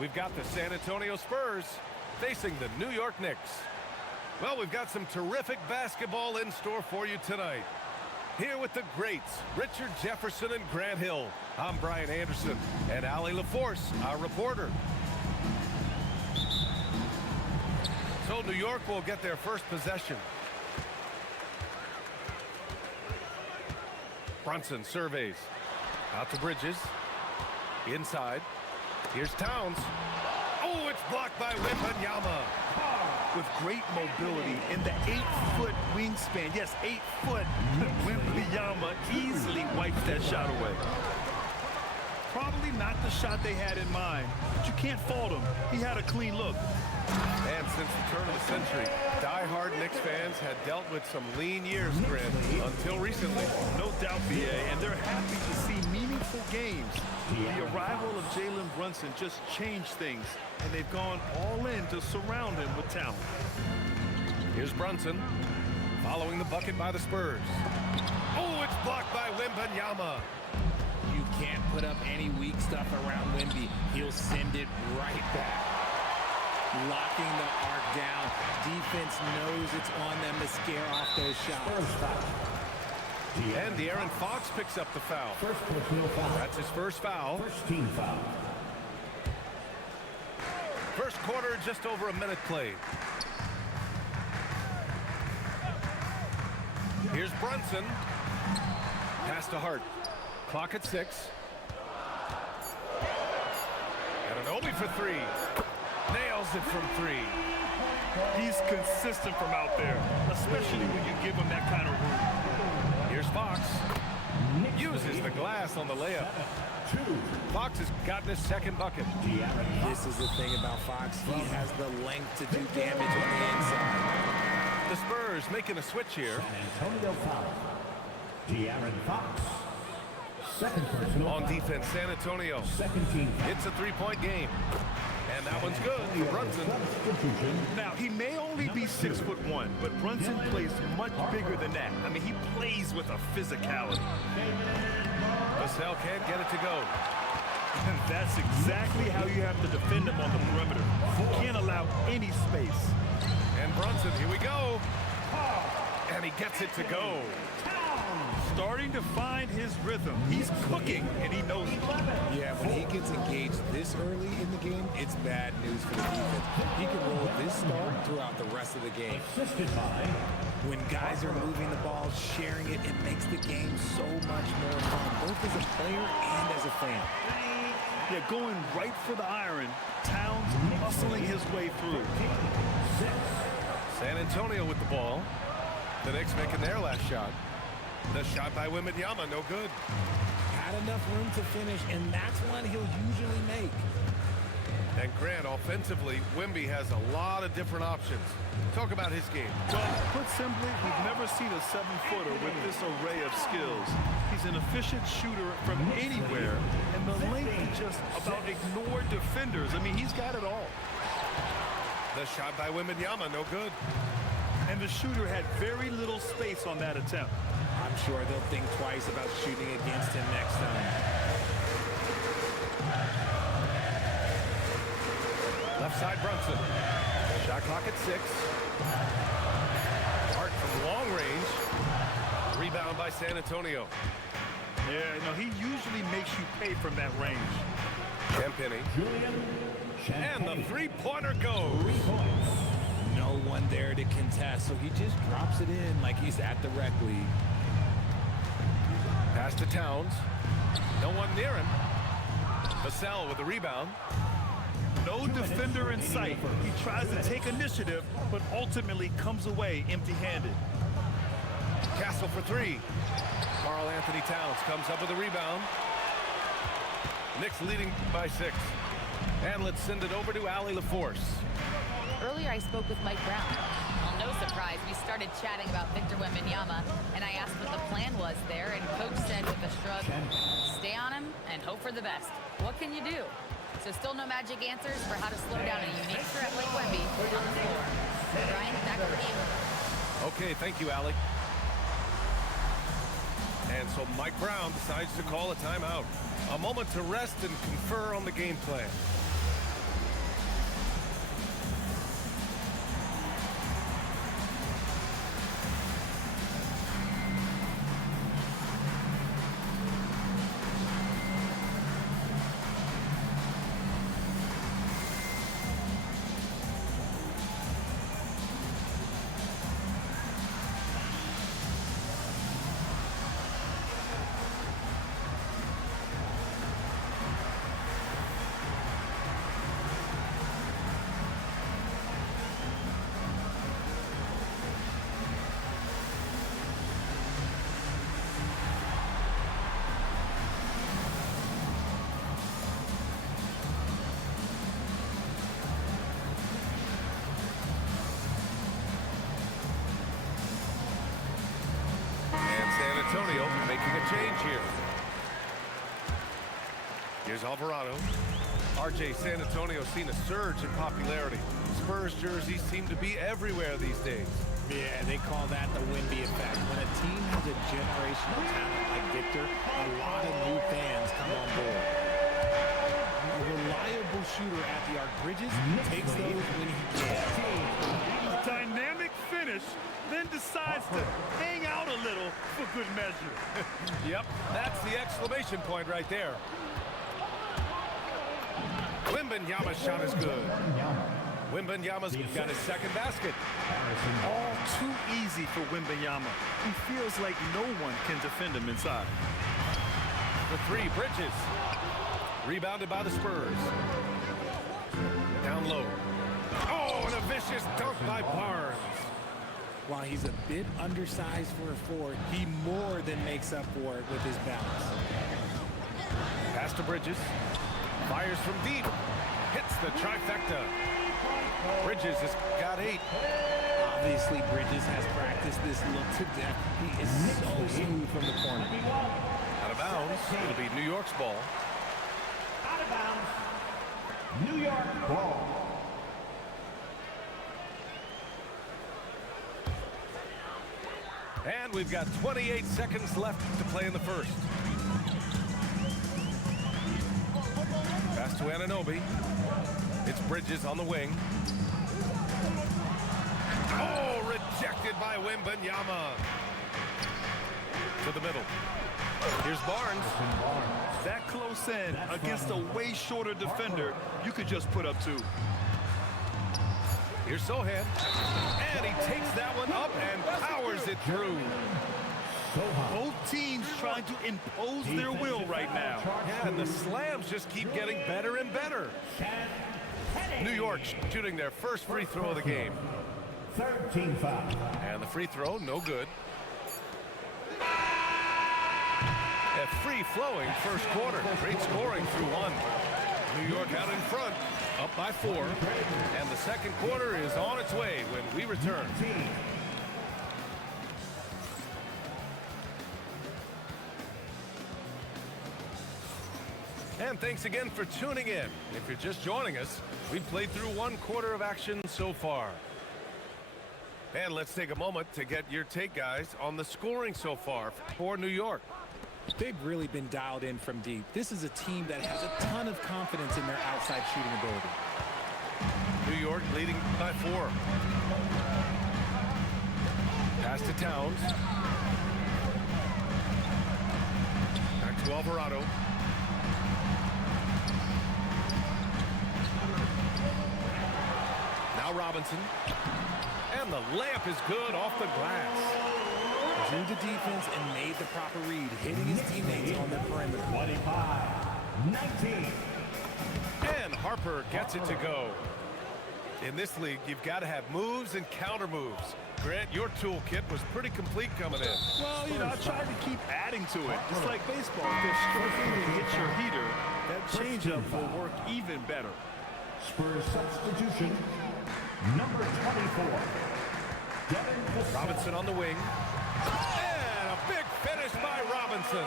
We've got the San Antonio Spurs facing the New York Knicks. Well, we've got some terrific basketball in store for you tonight. Here with the greats, Richard Jefferson and Grant Hill. I'm Brian Anderson, and Allie LaForce, our reporter. So New York will get their first possession. Brunson surveys. Out to Bridges. Inside. Here's Towns. Oh, it's blocked by Wembanyama. With great mobility and the 8-foot wingspan. Yes, 8 foot. Wembanyama easily wipes that shot away. Probably not the shot they had in mind, but you can't fault him. He had a clean look. And since the turn of the century, die-hard Knicks fans had dealt with some lean years, Grant, until recently. No doubt, BA, and they're happy to see meaningful games. The arrival of Jalen Brunson just changed things, and they've gone all in to surround him with talent. Here's Brunson, following the bucket by the Spurs. Oh, it's blocked by Wembanyama. You can't put up any weak stuff around Wemby. He'll send it right back. Locking the arc down. Defense knows it's on them to scare off those shots. And De'Aaron Fox picks up the foul. That's his first foul. First team foul. First quarter, just over a minute played. Here's Brunson. Pass to Hart. Clock at 6. And an Kobe for three. Nails it from three. He's consistent from out there, especially when you give him that kind of room. Here's Fox. Uses the glass on the layup. Fox has gotten his second bucket. This is the thing about Fox. He has the length to do damage on the inside. The Spurs making a switch here. San Antonio foul. De'Aaron Fox. Second personal. On defense, San Antonio. Second team. It's a three-point game. And that one's good for Brunson. Now, he may only be 6'1", but Brunson plays much bigger than that. I mean, he plays with a physicality. Vassell can't get it to go. And that's exactly how you have to defend him on the perimeter. You can't allow any space. And Brunson, here we go. And he gets it to go. Starting to find his rhythm. He's cooking, and he knows it. Yeah, when he gets engaged this early in the game, it's bad news for the defense. He can roll this start throughout the rest of the game. Assisted by. When guys are moving the ball, sharing it, it makes the game so much more fun, both as a player and as a fan. Yeah, going right for the iron. Towns muscling his way through. San Antonio with the ball. The Knicks making their last shot. The shot by Wembanyama, no good. Had enough room to finish, and that's one he'll usually make. And Grant, offensively, Wemby has a lot of different options. Talk about his game. Well, put simply, we've never seen a 7-footer with this array of skills. He's an efficient shooter from anywhere, and the length just about ignored defenders. I mean, he's got it all. The shot by Wembanyama, no good. And the shooter had very little space on that attempt. I'm sure they'll think twice about shooting against him next time. Left side Brunson. Shot clock at 6. Hart from long range. Rebound by San Antonio. Yeah, no, he usually makes you pay from that range. Champagnie. And the three-pointer goes. 3 points. No one there to contest, so he just drops it in like he's at the rec league. Pass to Towns. No one near him. Vassell with the rebound. No defender in sight. He tries to take initiative, but ultimately comes away empty-handed. Castle for 3. Karl Anthony Towns comes up with a rebound. Knicks leading by 6. And let's send it over to Allie LaForce. Earlier, I spoke with Mike Brown. Well, no surprise, we started chatting about Victor Wembanyama, and I asked what the plan was there, and Coach said with a shrug, stay on him and hope for the best. What can you do? So still no magic answers for how to slow down a unique threat like Wemby on the floor. Brian, back over to you. Okay, thank you, Allie. And so Mike Brown decides to call a timeout. A moment to rest and confer on the game plan. Antonio making a change here. Here's Alvarado. RJ, San Antonio seen a surge in popularity. Spurs jerseys seem to be everywhere these days. Yeah, they call that the Wemby effect. When a team has a generational talent like Victor, a lot of new fans come on board. A reliable shooter at the arc. Bridges takes those when he can. Dynamic finish, then decides to hang out a little for good measure. Yep, that's the exclamation point right there. Wembanyama's shot is good. Wembanyama's got his second basket. All too easy for Wembanyama. He feels like no one can defend him inside. The three, Bridges. Rebounded by the Spurs. Down low. Oh, and a vicious dunk by Barnes. While he's a bit undersized for a forward, he more than makes up for it with his balance. Pass to Bridges. Fires from deep. Hits the trifecta. Bridges has got 8. Obviously, Bridges has practiced this look to death. He is so smooth from the corner. Out of bounds. It'll be New York's ball. Out of bounds. New York ball. And we've got 28 seconds left to play in the first. Pass to Anunoby. It's Bridges on the wing. Oh, rejected by Wembanyama. To the middle. Here's Barnes. That close in against a way shorter defender, you could just put up 2. Here's Sohan. And he takes that one up and powers it through. Both teams trying to impose their will right now. Yeah, and the slams just keep getting better and better. New York shooting their first free throw of the game. 13 foul. And the free throw, no good. A free-flowing first quarter. Great scoring through 1. New York out in front, up by 4. And the second quarter is on its way when we return. And thanks again for tuning in. If you're just joining us, we've played through 1 quarter of action so far. And let's take a moment to get your take, guys, on the scoring so far for New York. They've really been dialed in from deep. This is a team that has a ton of confidence in their outside shooting ability. New York leading by 4. Pass to Towns. Back to Alvarado. Now Robinson. And the layup is good off the glass. Drew the defense and made the proper read, hitting his teammates on the perimeter. 25-19. And Harper gets it to go. In this league, you've got to have moves and counter moves. Grant, your toolkit was pretty complete coming in. Well, you know, I tried to keep adding to it. Just like baseball, if they're struggling to hit your heater, that changeup will work even better. Spurs substitution, number 24. Robinson on the wing. And a big finish by Robinson.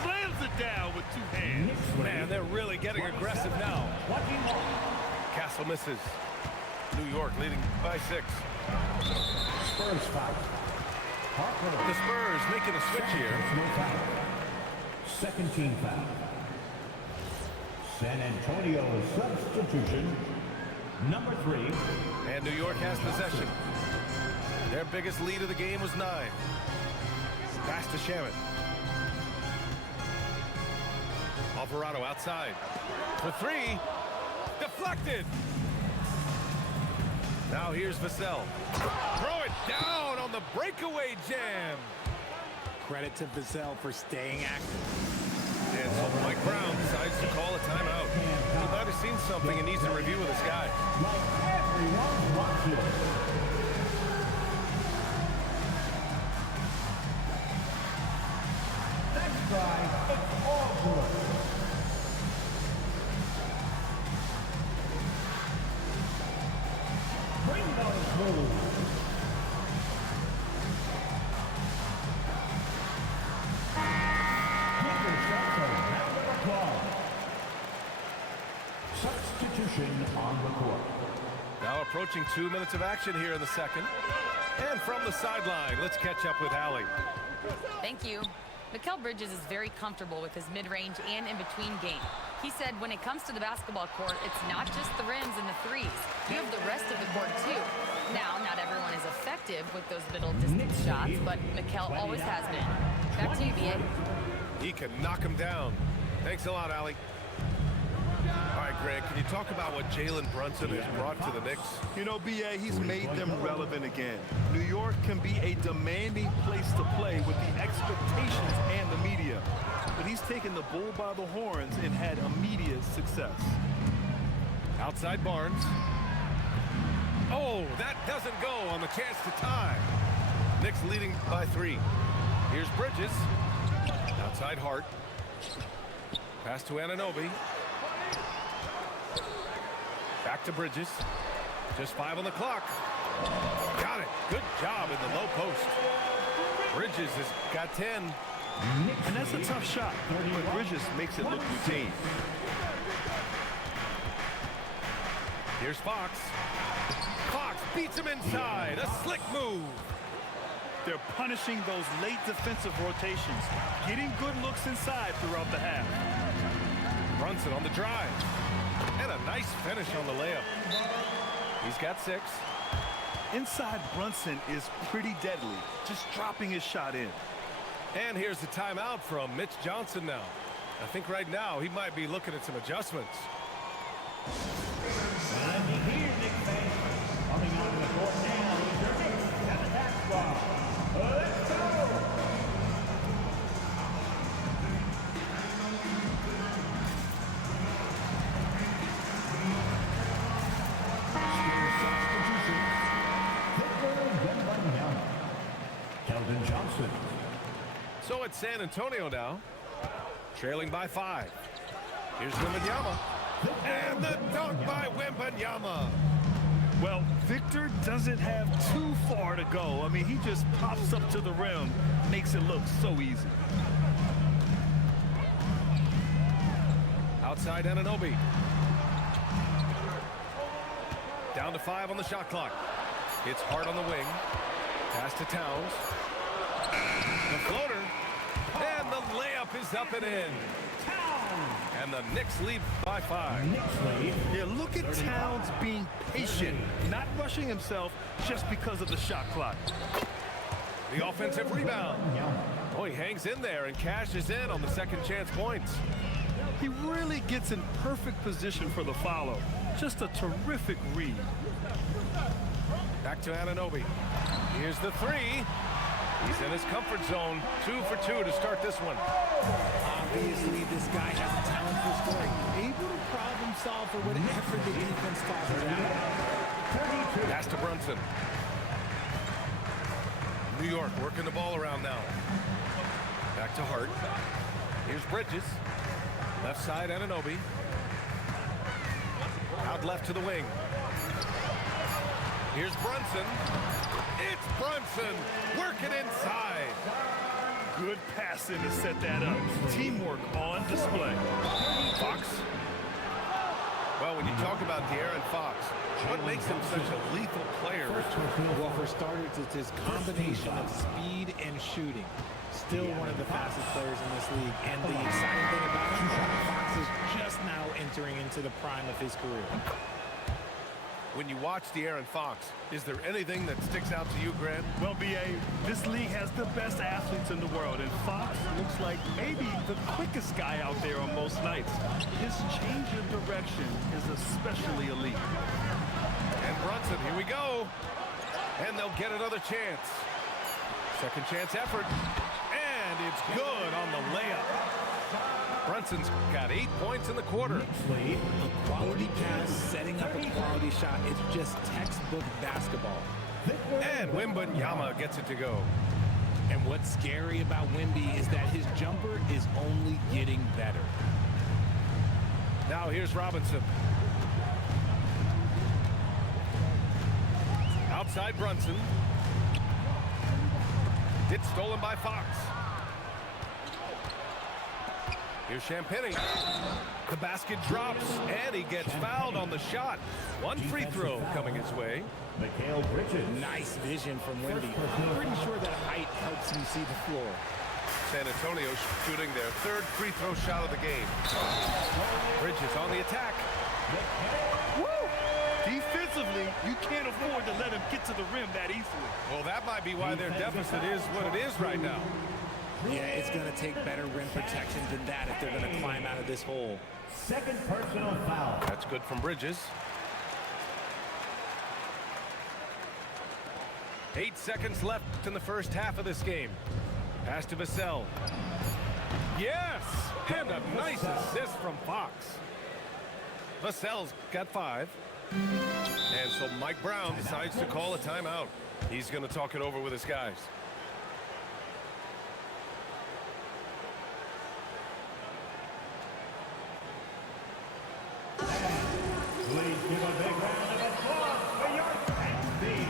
Slams it down with 2 hands. Man, they're really getting aggressive now. Castle misses. New York leading by 6. Spurs foul. The Spurs making a switch here. No foul. Second team foul. San Antonio substitution, number 3. And New York has possession. Their biggest lead of the game was 9. Pass to Shaman. Alvarado outside. For 3. Deflected. Now here's Vassell. Throw it down on the breakaway jam. Credit to Vassell for staying active. And so Mike Brown decides to call a timeout. He might have seen something and needs to review with this guy. Like everyone watching. Next drive, it's all good. Bring those moves. Substitution on the court. Now approaching 2 minutes of action here in the second. And from the sideline, let's catch up with Allie. Thank you. Mikal Bridges is very comfortable with his mid-range and in-between game. He said when it comes to the basketball court, it's not just the rims and the threes. You have the rest of the court, too. Now, not everyone is effective with those middle-distance shots, but Mikal always has been. Back to you, B.A. He can knock him down. Thanks a lot, Allie. All right, Greg, can you talk about what Jalen Brunson has brought to the Knicks? You know, B.A., he's made them relevant again. New York can be a demanding place to play with the expectations and the media. But he's taken the bull by the horns and had immediate success. Outside Barnes. Oh, that doesn't go on the chance to tie. Knicks leading by 3. Here's Bridges. Outside Hart. Pass to Anunoby. Back to Bridges. Just 5 on the clock. Got it. Good job in the low post. Bridges has got 10. And that's a tough shot, but Bridges makes it look routine. Here's Fox. Fox beats him inside. A slick move. They're punishing those late defensive rotations, getting good looks inside throughout the half. Brunson on the drive. And a nice finish on the layup. He's got 6. Inside Brunson is pretty deadly, just dropping his shot in. And here's the timeout from Mitch Johnson now. I think right now he might be looking at some adjustments. And here, Knicks fans, coming onto the court now is your Knicks and attack squad. Let's go! Substitution. Keldon Johnson. So it's San Antonio now, trailing by 5. Here's Wembanyama. And the dunk by Wembanyama. Well, Victor doesn't have too far to go. I mean, he just pops up to the rim, makes it look so easy. Outside Anunoby. Down to 5 on the shot clock. It's Hart on the wing. Pass to Towns. The floater. And the layup is up and in. And the Knicks lead by 5. Yeah, look at Towns being patient, not rushing himself just because of the shot clock. The offensive rebound. Oh, he hangs in there and cashes in on the second chance points. He really gets in perfect position for the follow. Just a terrific read. Back to Anunoby. Here's the 3. He's in his comfort zone. 2 for 2 to start this one. Obviously, this guy has a talent for scoring. Able to problem solve for whatever the defense tosses out. Pass to Brunson. New York working the ball around now. Back to Hart. Here's Bridges. Left side, Anunoby. Out left to the wing. Here's Brunson. It's Brunson working inside. Good passing to set that up. Teamwork on display. Fox. Well, when you talk about De'Aaron Fox, what makes him such a lethal player? Well, for starters, it's his combination of speed and shooting. Still one of the fastest players in this league. And the exciting thing about him, Fox is just now entering into the prime of his career. When you watch De'Aaron Fox, is there anything that sticks out to you, Grant? Well, B.A., this league has the best athletes in the world, and Fox looks like maybe the quickest guy out there on most nights. His change of direction is especially elite. And Brunson, here we go. And they'll get another chance. Second chance effort. And it's good on the layup. Brunson's got 8 points in the quarter. A quality pass, setting up a quality shot. It's just textbook basketball. And Wembanyama gets it to go. And what's scary about Wemby is that his jumper is only getting better. Now here's Robinson. Outside Brunson. It's stolen by Fox. Here's Champagny. The basket drops, and he gets fouled on the shot. One free throw coming his way. Mikal Bridges. Nice vision from Wemby. I'm pretty sure that height helps him see the floor. San Antonio shooting their 3rd free throw shot of the game. Bridges on the attack. Woo! Defensively, you can't afford to let him get to the rim that easily. Well, that might be why their deficit is what it is right now. Yeah, it's going to take better rim protection than that if they're going to climb out of this hole. Second personal foul. That's good from Bridges. 8 seconds left in the first half of this game. Pass to Vassell. Yes! And a nice assist from Fox. Vassell's got 5. And so Mike Brown decides to call a timeout. He's going to talk it over with his guys. Please give a big round of applause for your Knicks team.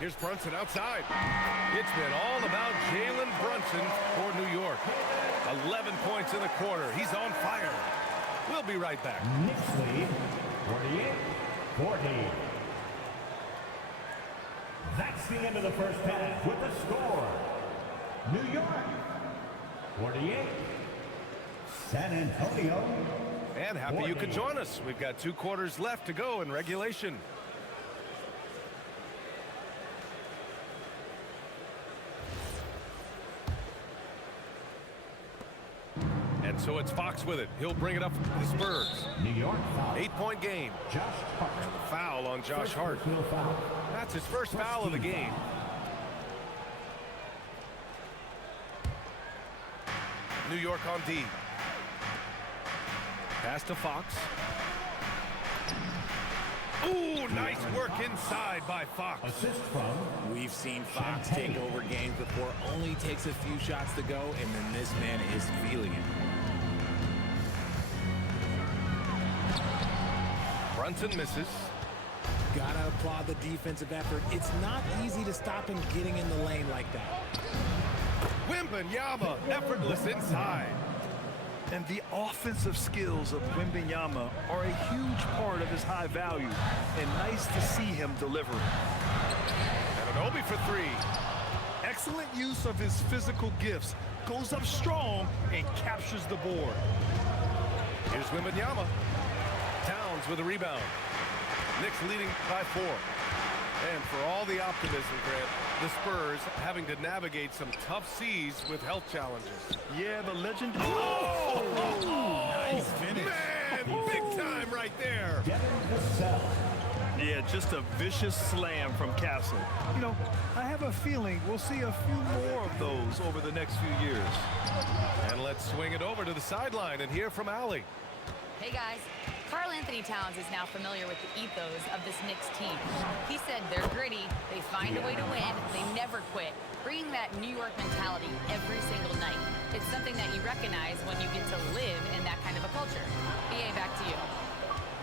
Here's Brunson outside. It's been all about Jalen Brunson for New York. 11 points in the quarter. He's on fire. We'll be right back. Knicks lead 48-40. That's the end of the first half with the score. New York 48. San Antonio. And happy 40. you could join us. We've got 2 quarters left to go in regulation. And so it's Fox with it. He'll bring it up for the Spurs. New York foul. 8-point game. Josh Hart. And the foul on Josh Hart. Foul. That's his first foul of the game. New York on D. Pass to Fox. Ooh, nice work inside by Fox. Assist from. We've seen Fox take over games before. Only takes a few shots to go, and then this man is feeling it. Brunson misses. Gotta applaud the defensive effort. It's not easy to stop him getting in the lane like that. Wembanyama, effortless inside. And the offensive skills of Wembanyama are a huge part of his high value. And nice to see him deliver. And an Obi for 3. Excellent use of his physical gifts. Goes up strong and captures the board. Here's Wembanyama. Towns with a rebound. Knicks leading by 4. And for all the optimism, Grant, the Spurs having to navigate some tough seas with health challenges. Yeah, the legend. Nice finish. Man, big time right there. Yeah, just a vicious slam from Castle. You know, I have a feeling we'll see a few more of those over the next few years. And let's swing it over to the sideline and hear from Allie. Hey guys, Karl Anthony Towns is now familiar with the ethos of this Knicks team. He said they're gritty, they find a way to win, they never quit, bringing that New York mentality every single night. It's something that you recognize when you get to live in that kind of a culture. BA, back to you.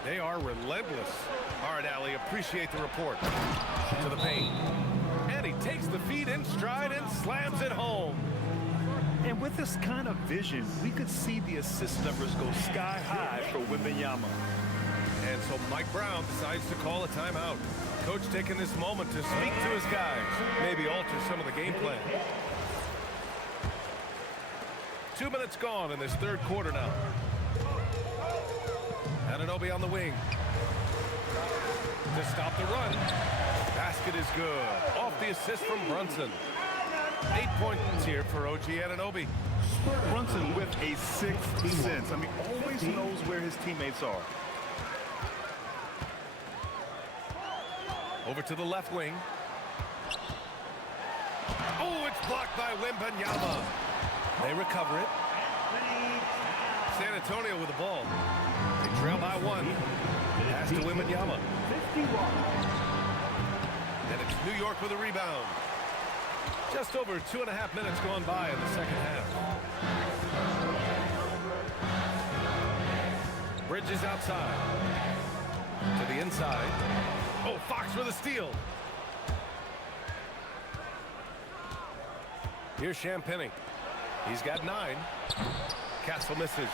They are relentless. All right, Allie, appreciate the report. To the paint. And he takes the feed in stride and slams it home. And with this kind of vision, we could see the assist numbers go sky high for Wembanyama. And so Mike Brown decides to call a timeout. Coach taking this moment to speak to his guys, maybe alter some of the game plan. 2 minutes gone in this third quarter now. Anunoby on the wing. To stop the run. Basket is good. Off the assist from Brunson. 8 points here for OG Anunoby. Brunson with a sixth sense. I mean, always knows where his teammates are. Over to the left wing. Oh, it's blocked by Wembanyama. They recover it. San Antonio with the ball. They trail by 1. Pass to Wembanyama. And it's New York with a rebound. Just over 2.5 minutes gone by in the second half. Bridges outside. To the inside. Oh, Fox with a steal. Here's Champagny. He's got 9. Castle misses.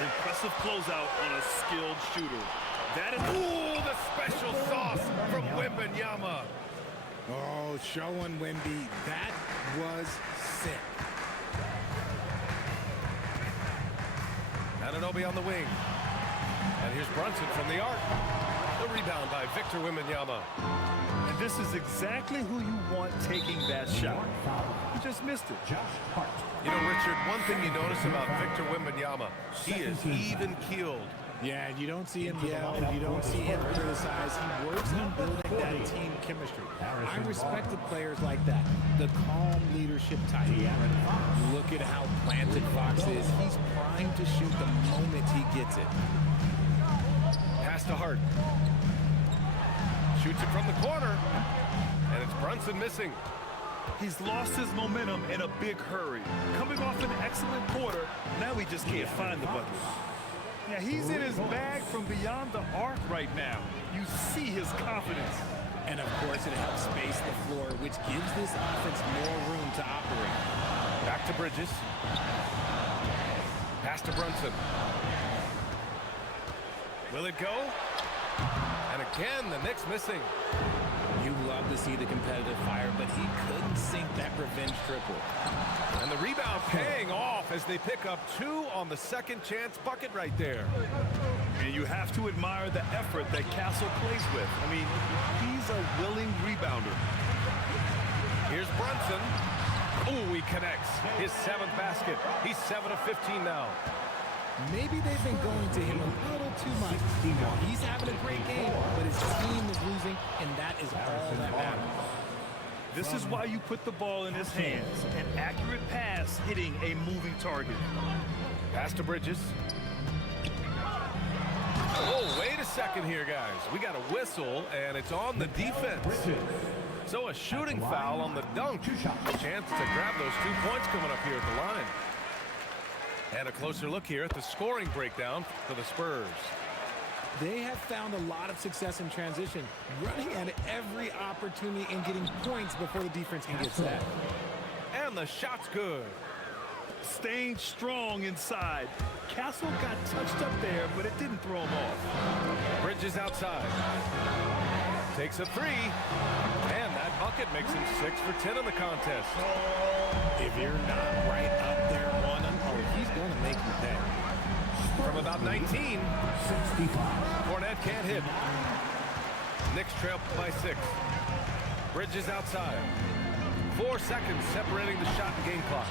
Impressive closeout on a skilled shooter. That is... Ooh, the special sauce from Wembanyama. Oh, showing Wemby. That was sick. Anunoby on the wing. And here's Brunson from the arc. The rebound by Victor Wembanyama. And this is exactly who you want taking that shot. He just missed it. You know, Richard, one thing you notice about Victor Wembanyama, he is even-keeled. Yeah, you don't see him yell, you don't see him criticize. He works on building that team chemistry. I respect the players like that, the calm leadership type. Look at how planted Fox is. He's primed to shoot the moment he gets it. Pass to Hart. Shoots it from the corner, and it's Brunson missing. He's lost his momentum in a big hurry. Coming off an excellent quarter, now he just can't find the bucket. Yeah, he's in his bag from beyond the arc right now. You see his confidence. And of course, it helps space the floor, which gives this offense more room to operate. Back to Bridges. Pass to Brunson. Will it go? And again, the Knicks missing. You love to see the competitive fire, but he couldn't sink that revenge triple. And the rebound paying off as they pick up 2 on the second chance bucket right there. And you have to admire the effort that Castle plays with. I mean, he's a willing rebounder. Here's Brunson. Ooh, he connects. His 7th basket. He's 7 of 15 now. Maybe they've been going to him a little too much. He's having a great game, but his team is losing, and that is all that matters. This is why you put the ball in his hands. An accurate pass hitting a moving target. Pass to Bridges. Oh, wait a second here, guys. We got a whistle, and it's on the defense. So a shooting foul on the dunk. A chance to grab those 2 points coming up here at the line. And a closer look here at the scoring breakdown for the Spurs. They have found a lot of success in transition, running at every opportunity and getting points before the defense can get set. And the shot's good. Staying strong inside. Castle got touched up there, but it didn't throw him off. Bridges outside. Takes a 3. And that bucket makes him 6 for 10 in the contest. If you're not right up there on him, he's going to make you pay. From about 19, Fournette can't hit. Knicks trail by 6. Bridges outside. 4 seconds separating the shot and game clocks.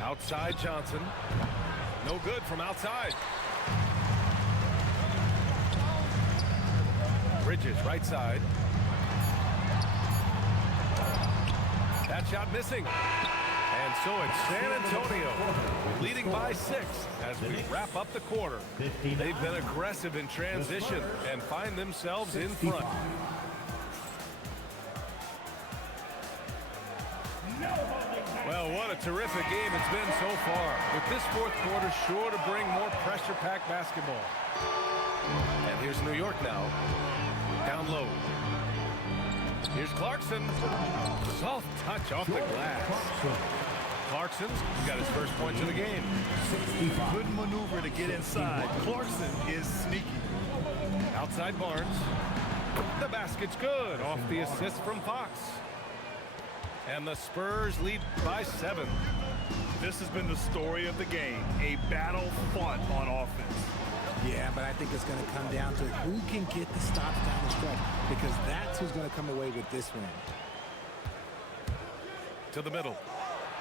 Outside Johnson. No good from outside. Bridges right side. That shot missing. And so it's San Antonio leading by 6 as we wrap up the quarter. They've been aggressive in transition and find themselves in front. Well, what a terrific game it's been so far. With this 4th quarter sure to bring more pressure-packed basketball. And here's New York now. Down low. Here's Clarkson. Soft touch off the glass. Clarkson's got his first points of the game. Good maneuver to get inside. Clarkson is sneaky. Outside Barnes. The basket's good off the assist from Fox. And the Spurs lead by 7. This has been the story of the game. A battle fought on offense. Yeah, but I think it's going to come down to who can get the stops down the stretch, because that's who's going to come away with this win. To the middle.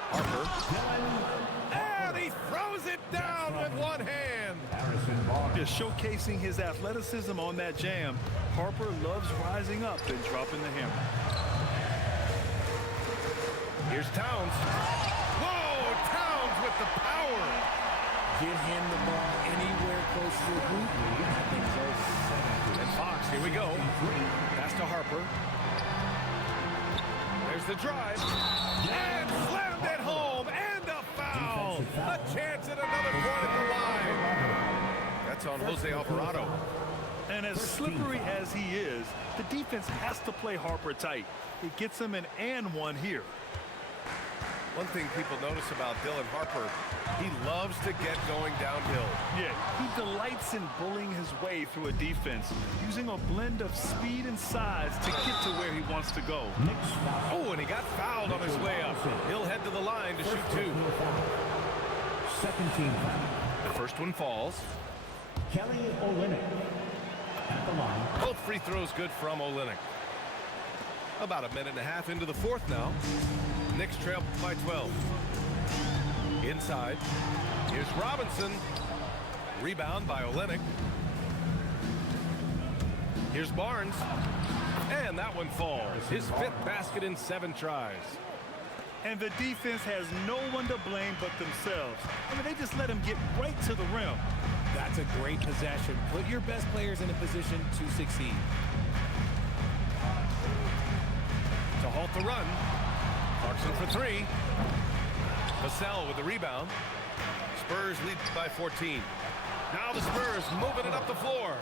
Harper. And he throws it down with one hand. Just showcasing his athleticism on that jam. Harper loves rising up and dropping the hammer. Here's Towns. Whoa, Towns with the power. Get him the ball anywhere close to the hoop. I think so. And Fox, here we go. Pass to Harper. There's the drive. And slammed it home. And a foul. A chance at another point at the line. That's on Jose Alvarado. And as slippery as he is, the defense has to play Harper tight. It gets him an and one here. One thing people notice about Dylan Harper, he loves to get going downhill. Yeah, he delights in bullying his way through a defense, using a blend of speed and size to get to where he wants to go. Oh, and he got fouled on his way up. He'll head to the line to shoot two. Second team foul. The first one falls. Kelly Olynyk at the line. Both free throws good from Olynyk. About a minute and a half into the fourth now. Knicks trail by 12. Inside. Here's Robinson. Rebound by Olynyk. Here's Barnes. And that one falls. His fifth basket in 7 tries. And the defense has no one to blame but themselves. I mean, they just let him get right to the rim. That's a great possession. Put your best players in a position to succeed. To halt the run. Clarkson for 3. Vassell with the rebound. Spurs lead by 14. Now the Spurs moving it up the floor.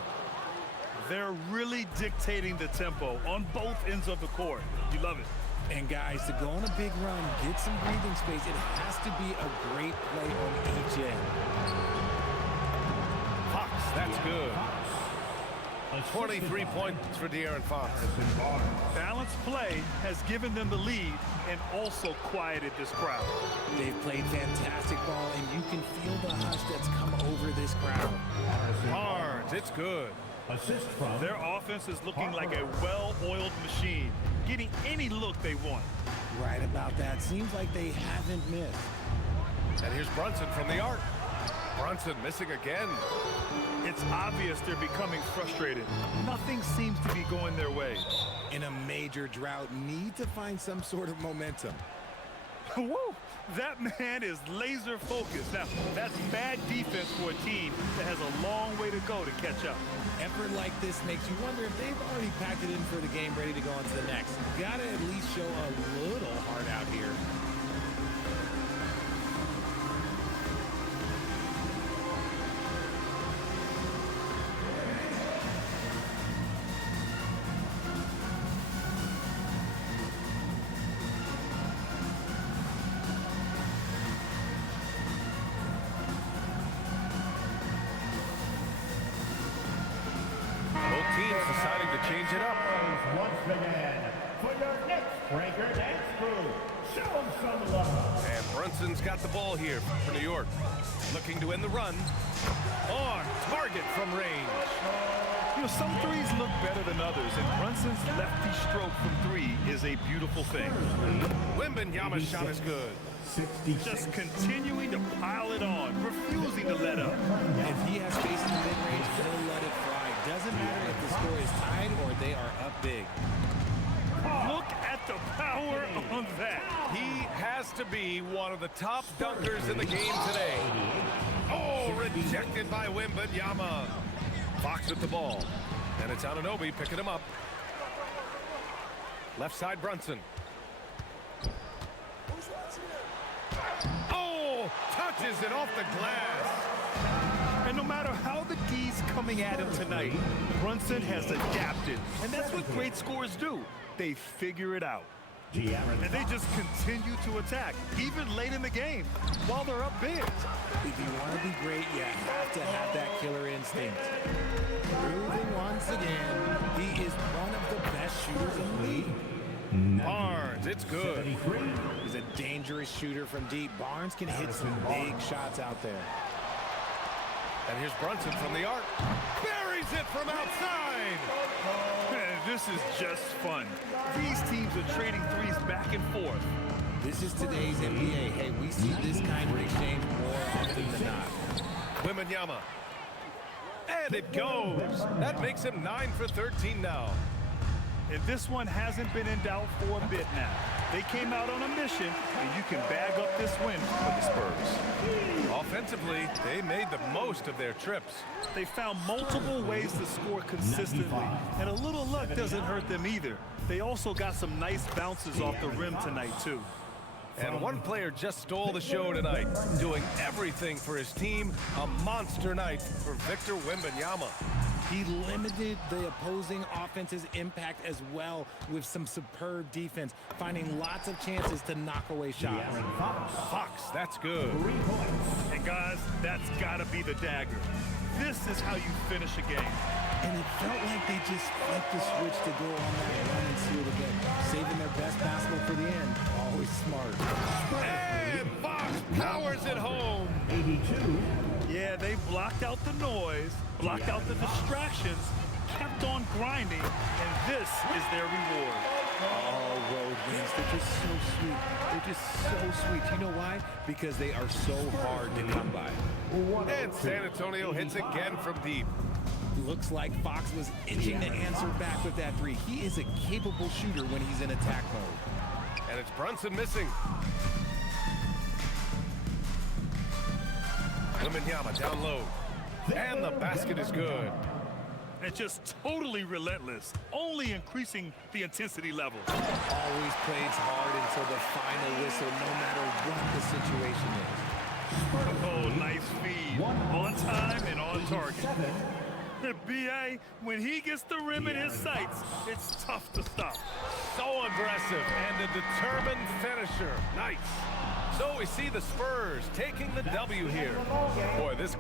They're really dictating the tempo on both ends of the court. You love it. And guys, to go on a big run, get some breathing space, it has to be a great play on each end. Fox, that's good. 23 points for De'Aaron Fox. Balanced play has given them the lead and also quieted this crowd. They've played fantastic ball, and you can feel the hush that's come over this crowd. Barnes, it's good. Assist from Their offense is looking like a well-oiled machine, getting any look they want. Right about that. Seems like they haven't missed. And here's Brunson from the arc. Brunson missing again. It's obvious they're becoming frustrated. Nothing seems to be going their way. In a major drought, need to find some sort of momentum. Woo! That man is laser focused. Now, that's bad defense for a team that has a long way to go to catch up. Effort like this makes you wonder if they've already packed it in for the game, ready to go on to the next. Gotta at least show a little heart out here. Deciding to change it up. once again for your Knicks breaker and crew. Show them some love. And Brunson's got the ball here for New York. Looking to end the run. On target from range. You know, some threes look better than others, and Brunson's lefty stroke from 3 is a beautiful thing. Wembanyama's shot is good. 66. Just continuing to pile it on, refusing to let up. If he has space in the mid-range, he'll let it fly. Doesn't matter if the score is tied or they are up big. Look at the power on that. He has to be one of the top dunkers in the game today. Oh, rejected by Wembanyama. Fox with the ball. And it's Anunoby picking him up. Left side Brunson. Oh, touches it off the glass. And no matter how the D's coming at him tonight, Brunson has adapted. And that's what great scorers do. They figure it out. And they just continue to attack, even late in the game, while they're up big. If you want to be great, you have to have that killer instinct. Proving once again, he is one of the best shooters in the league. Barnes, it's good. He's a dangerous shooter from deep. Barnes can hit some big shots out there. And here's Brunson from the arc. Buries it from outside. This is just fun. These teams are trading threes back and forth. This is today's NBA. Hey, we see this kind of exchange more often than not. Wembanyama. And it goes. That makes him 9 for 13 now. And this one hasn't been in doubt for a bit now. They came out on a mission, and you can bag up this win for the Spurs. Offensively, they made the most of their trips. They found multiple ways to score consistently, and a little luck doesn't hurt them either. They also got some nice bounces off the rim tonight, too. And one player just stole the show tonight, doing everything for his team. A monster night for Victor Wembanyama. He limited the opposing offense's impact as well with some superb defense, finding lots of chances to knock away shots. Fox, that's good. 3 points. And guys, that's got to be the dagger. This is how you finish a game. And it felt like they just flipped the switch to go on that run and seal the game. Saving their best basketball for the end. Always smart. And Fox powers it home. 82. Yeah, they blocked out the noise, blocked out the distractions, kept on grinding, and this is their reward. All road wins. They're just so sweet. They're just so sweet. You know why? Because they are so hard to come by. And San Antonio hits again from deep. Looks like Fox was itching to answer back with that three. He is a capable shooter when he's in attack mode. And it's Brunson missing. Wembanyama down low. And the basket is good. And just totally relentless, only increasing the intensity level. Always plays hard until the final whistle, no matter what the situation is. Oh, nice feed. On time and on target. B.A., when he gets the rim in his sights, it's tough to stop. So aggressive and a determined finisher. Nice. So we see the Spurs taking the W here. Boy, this...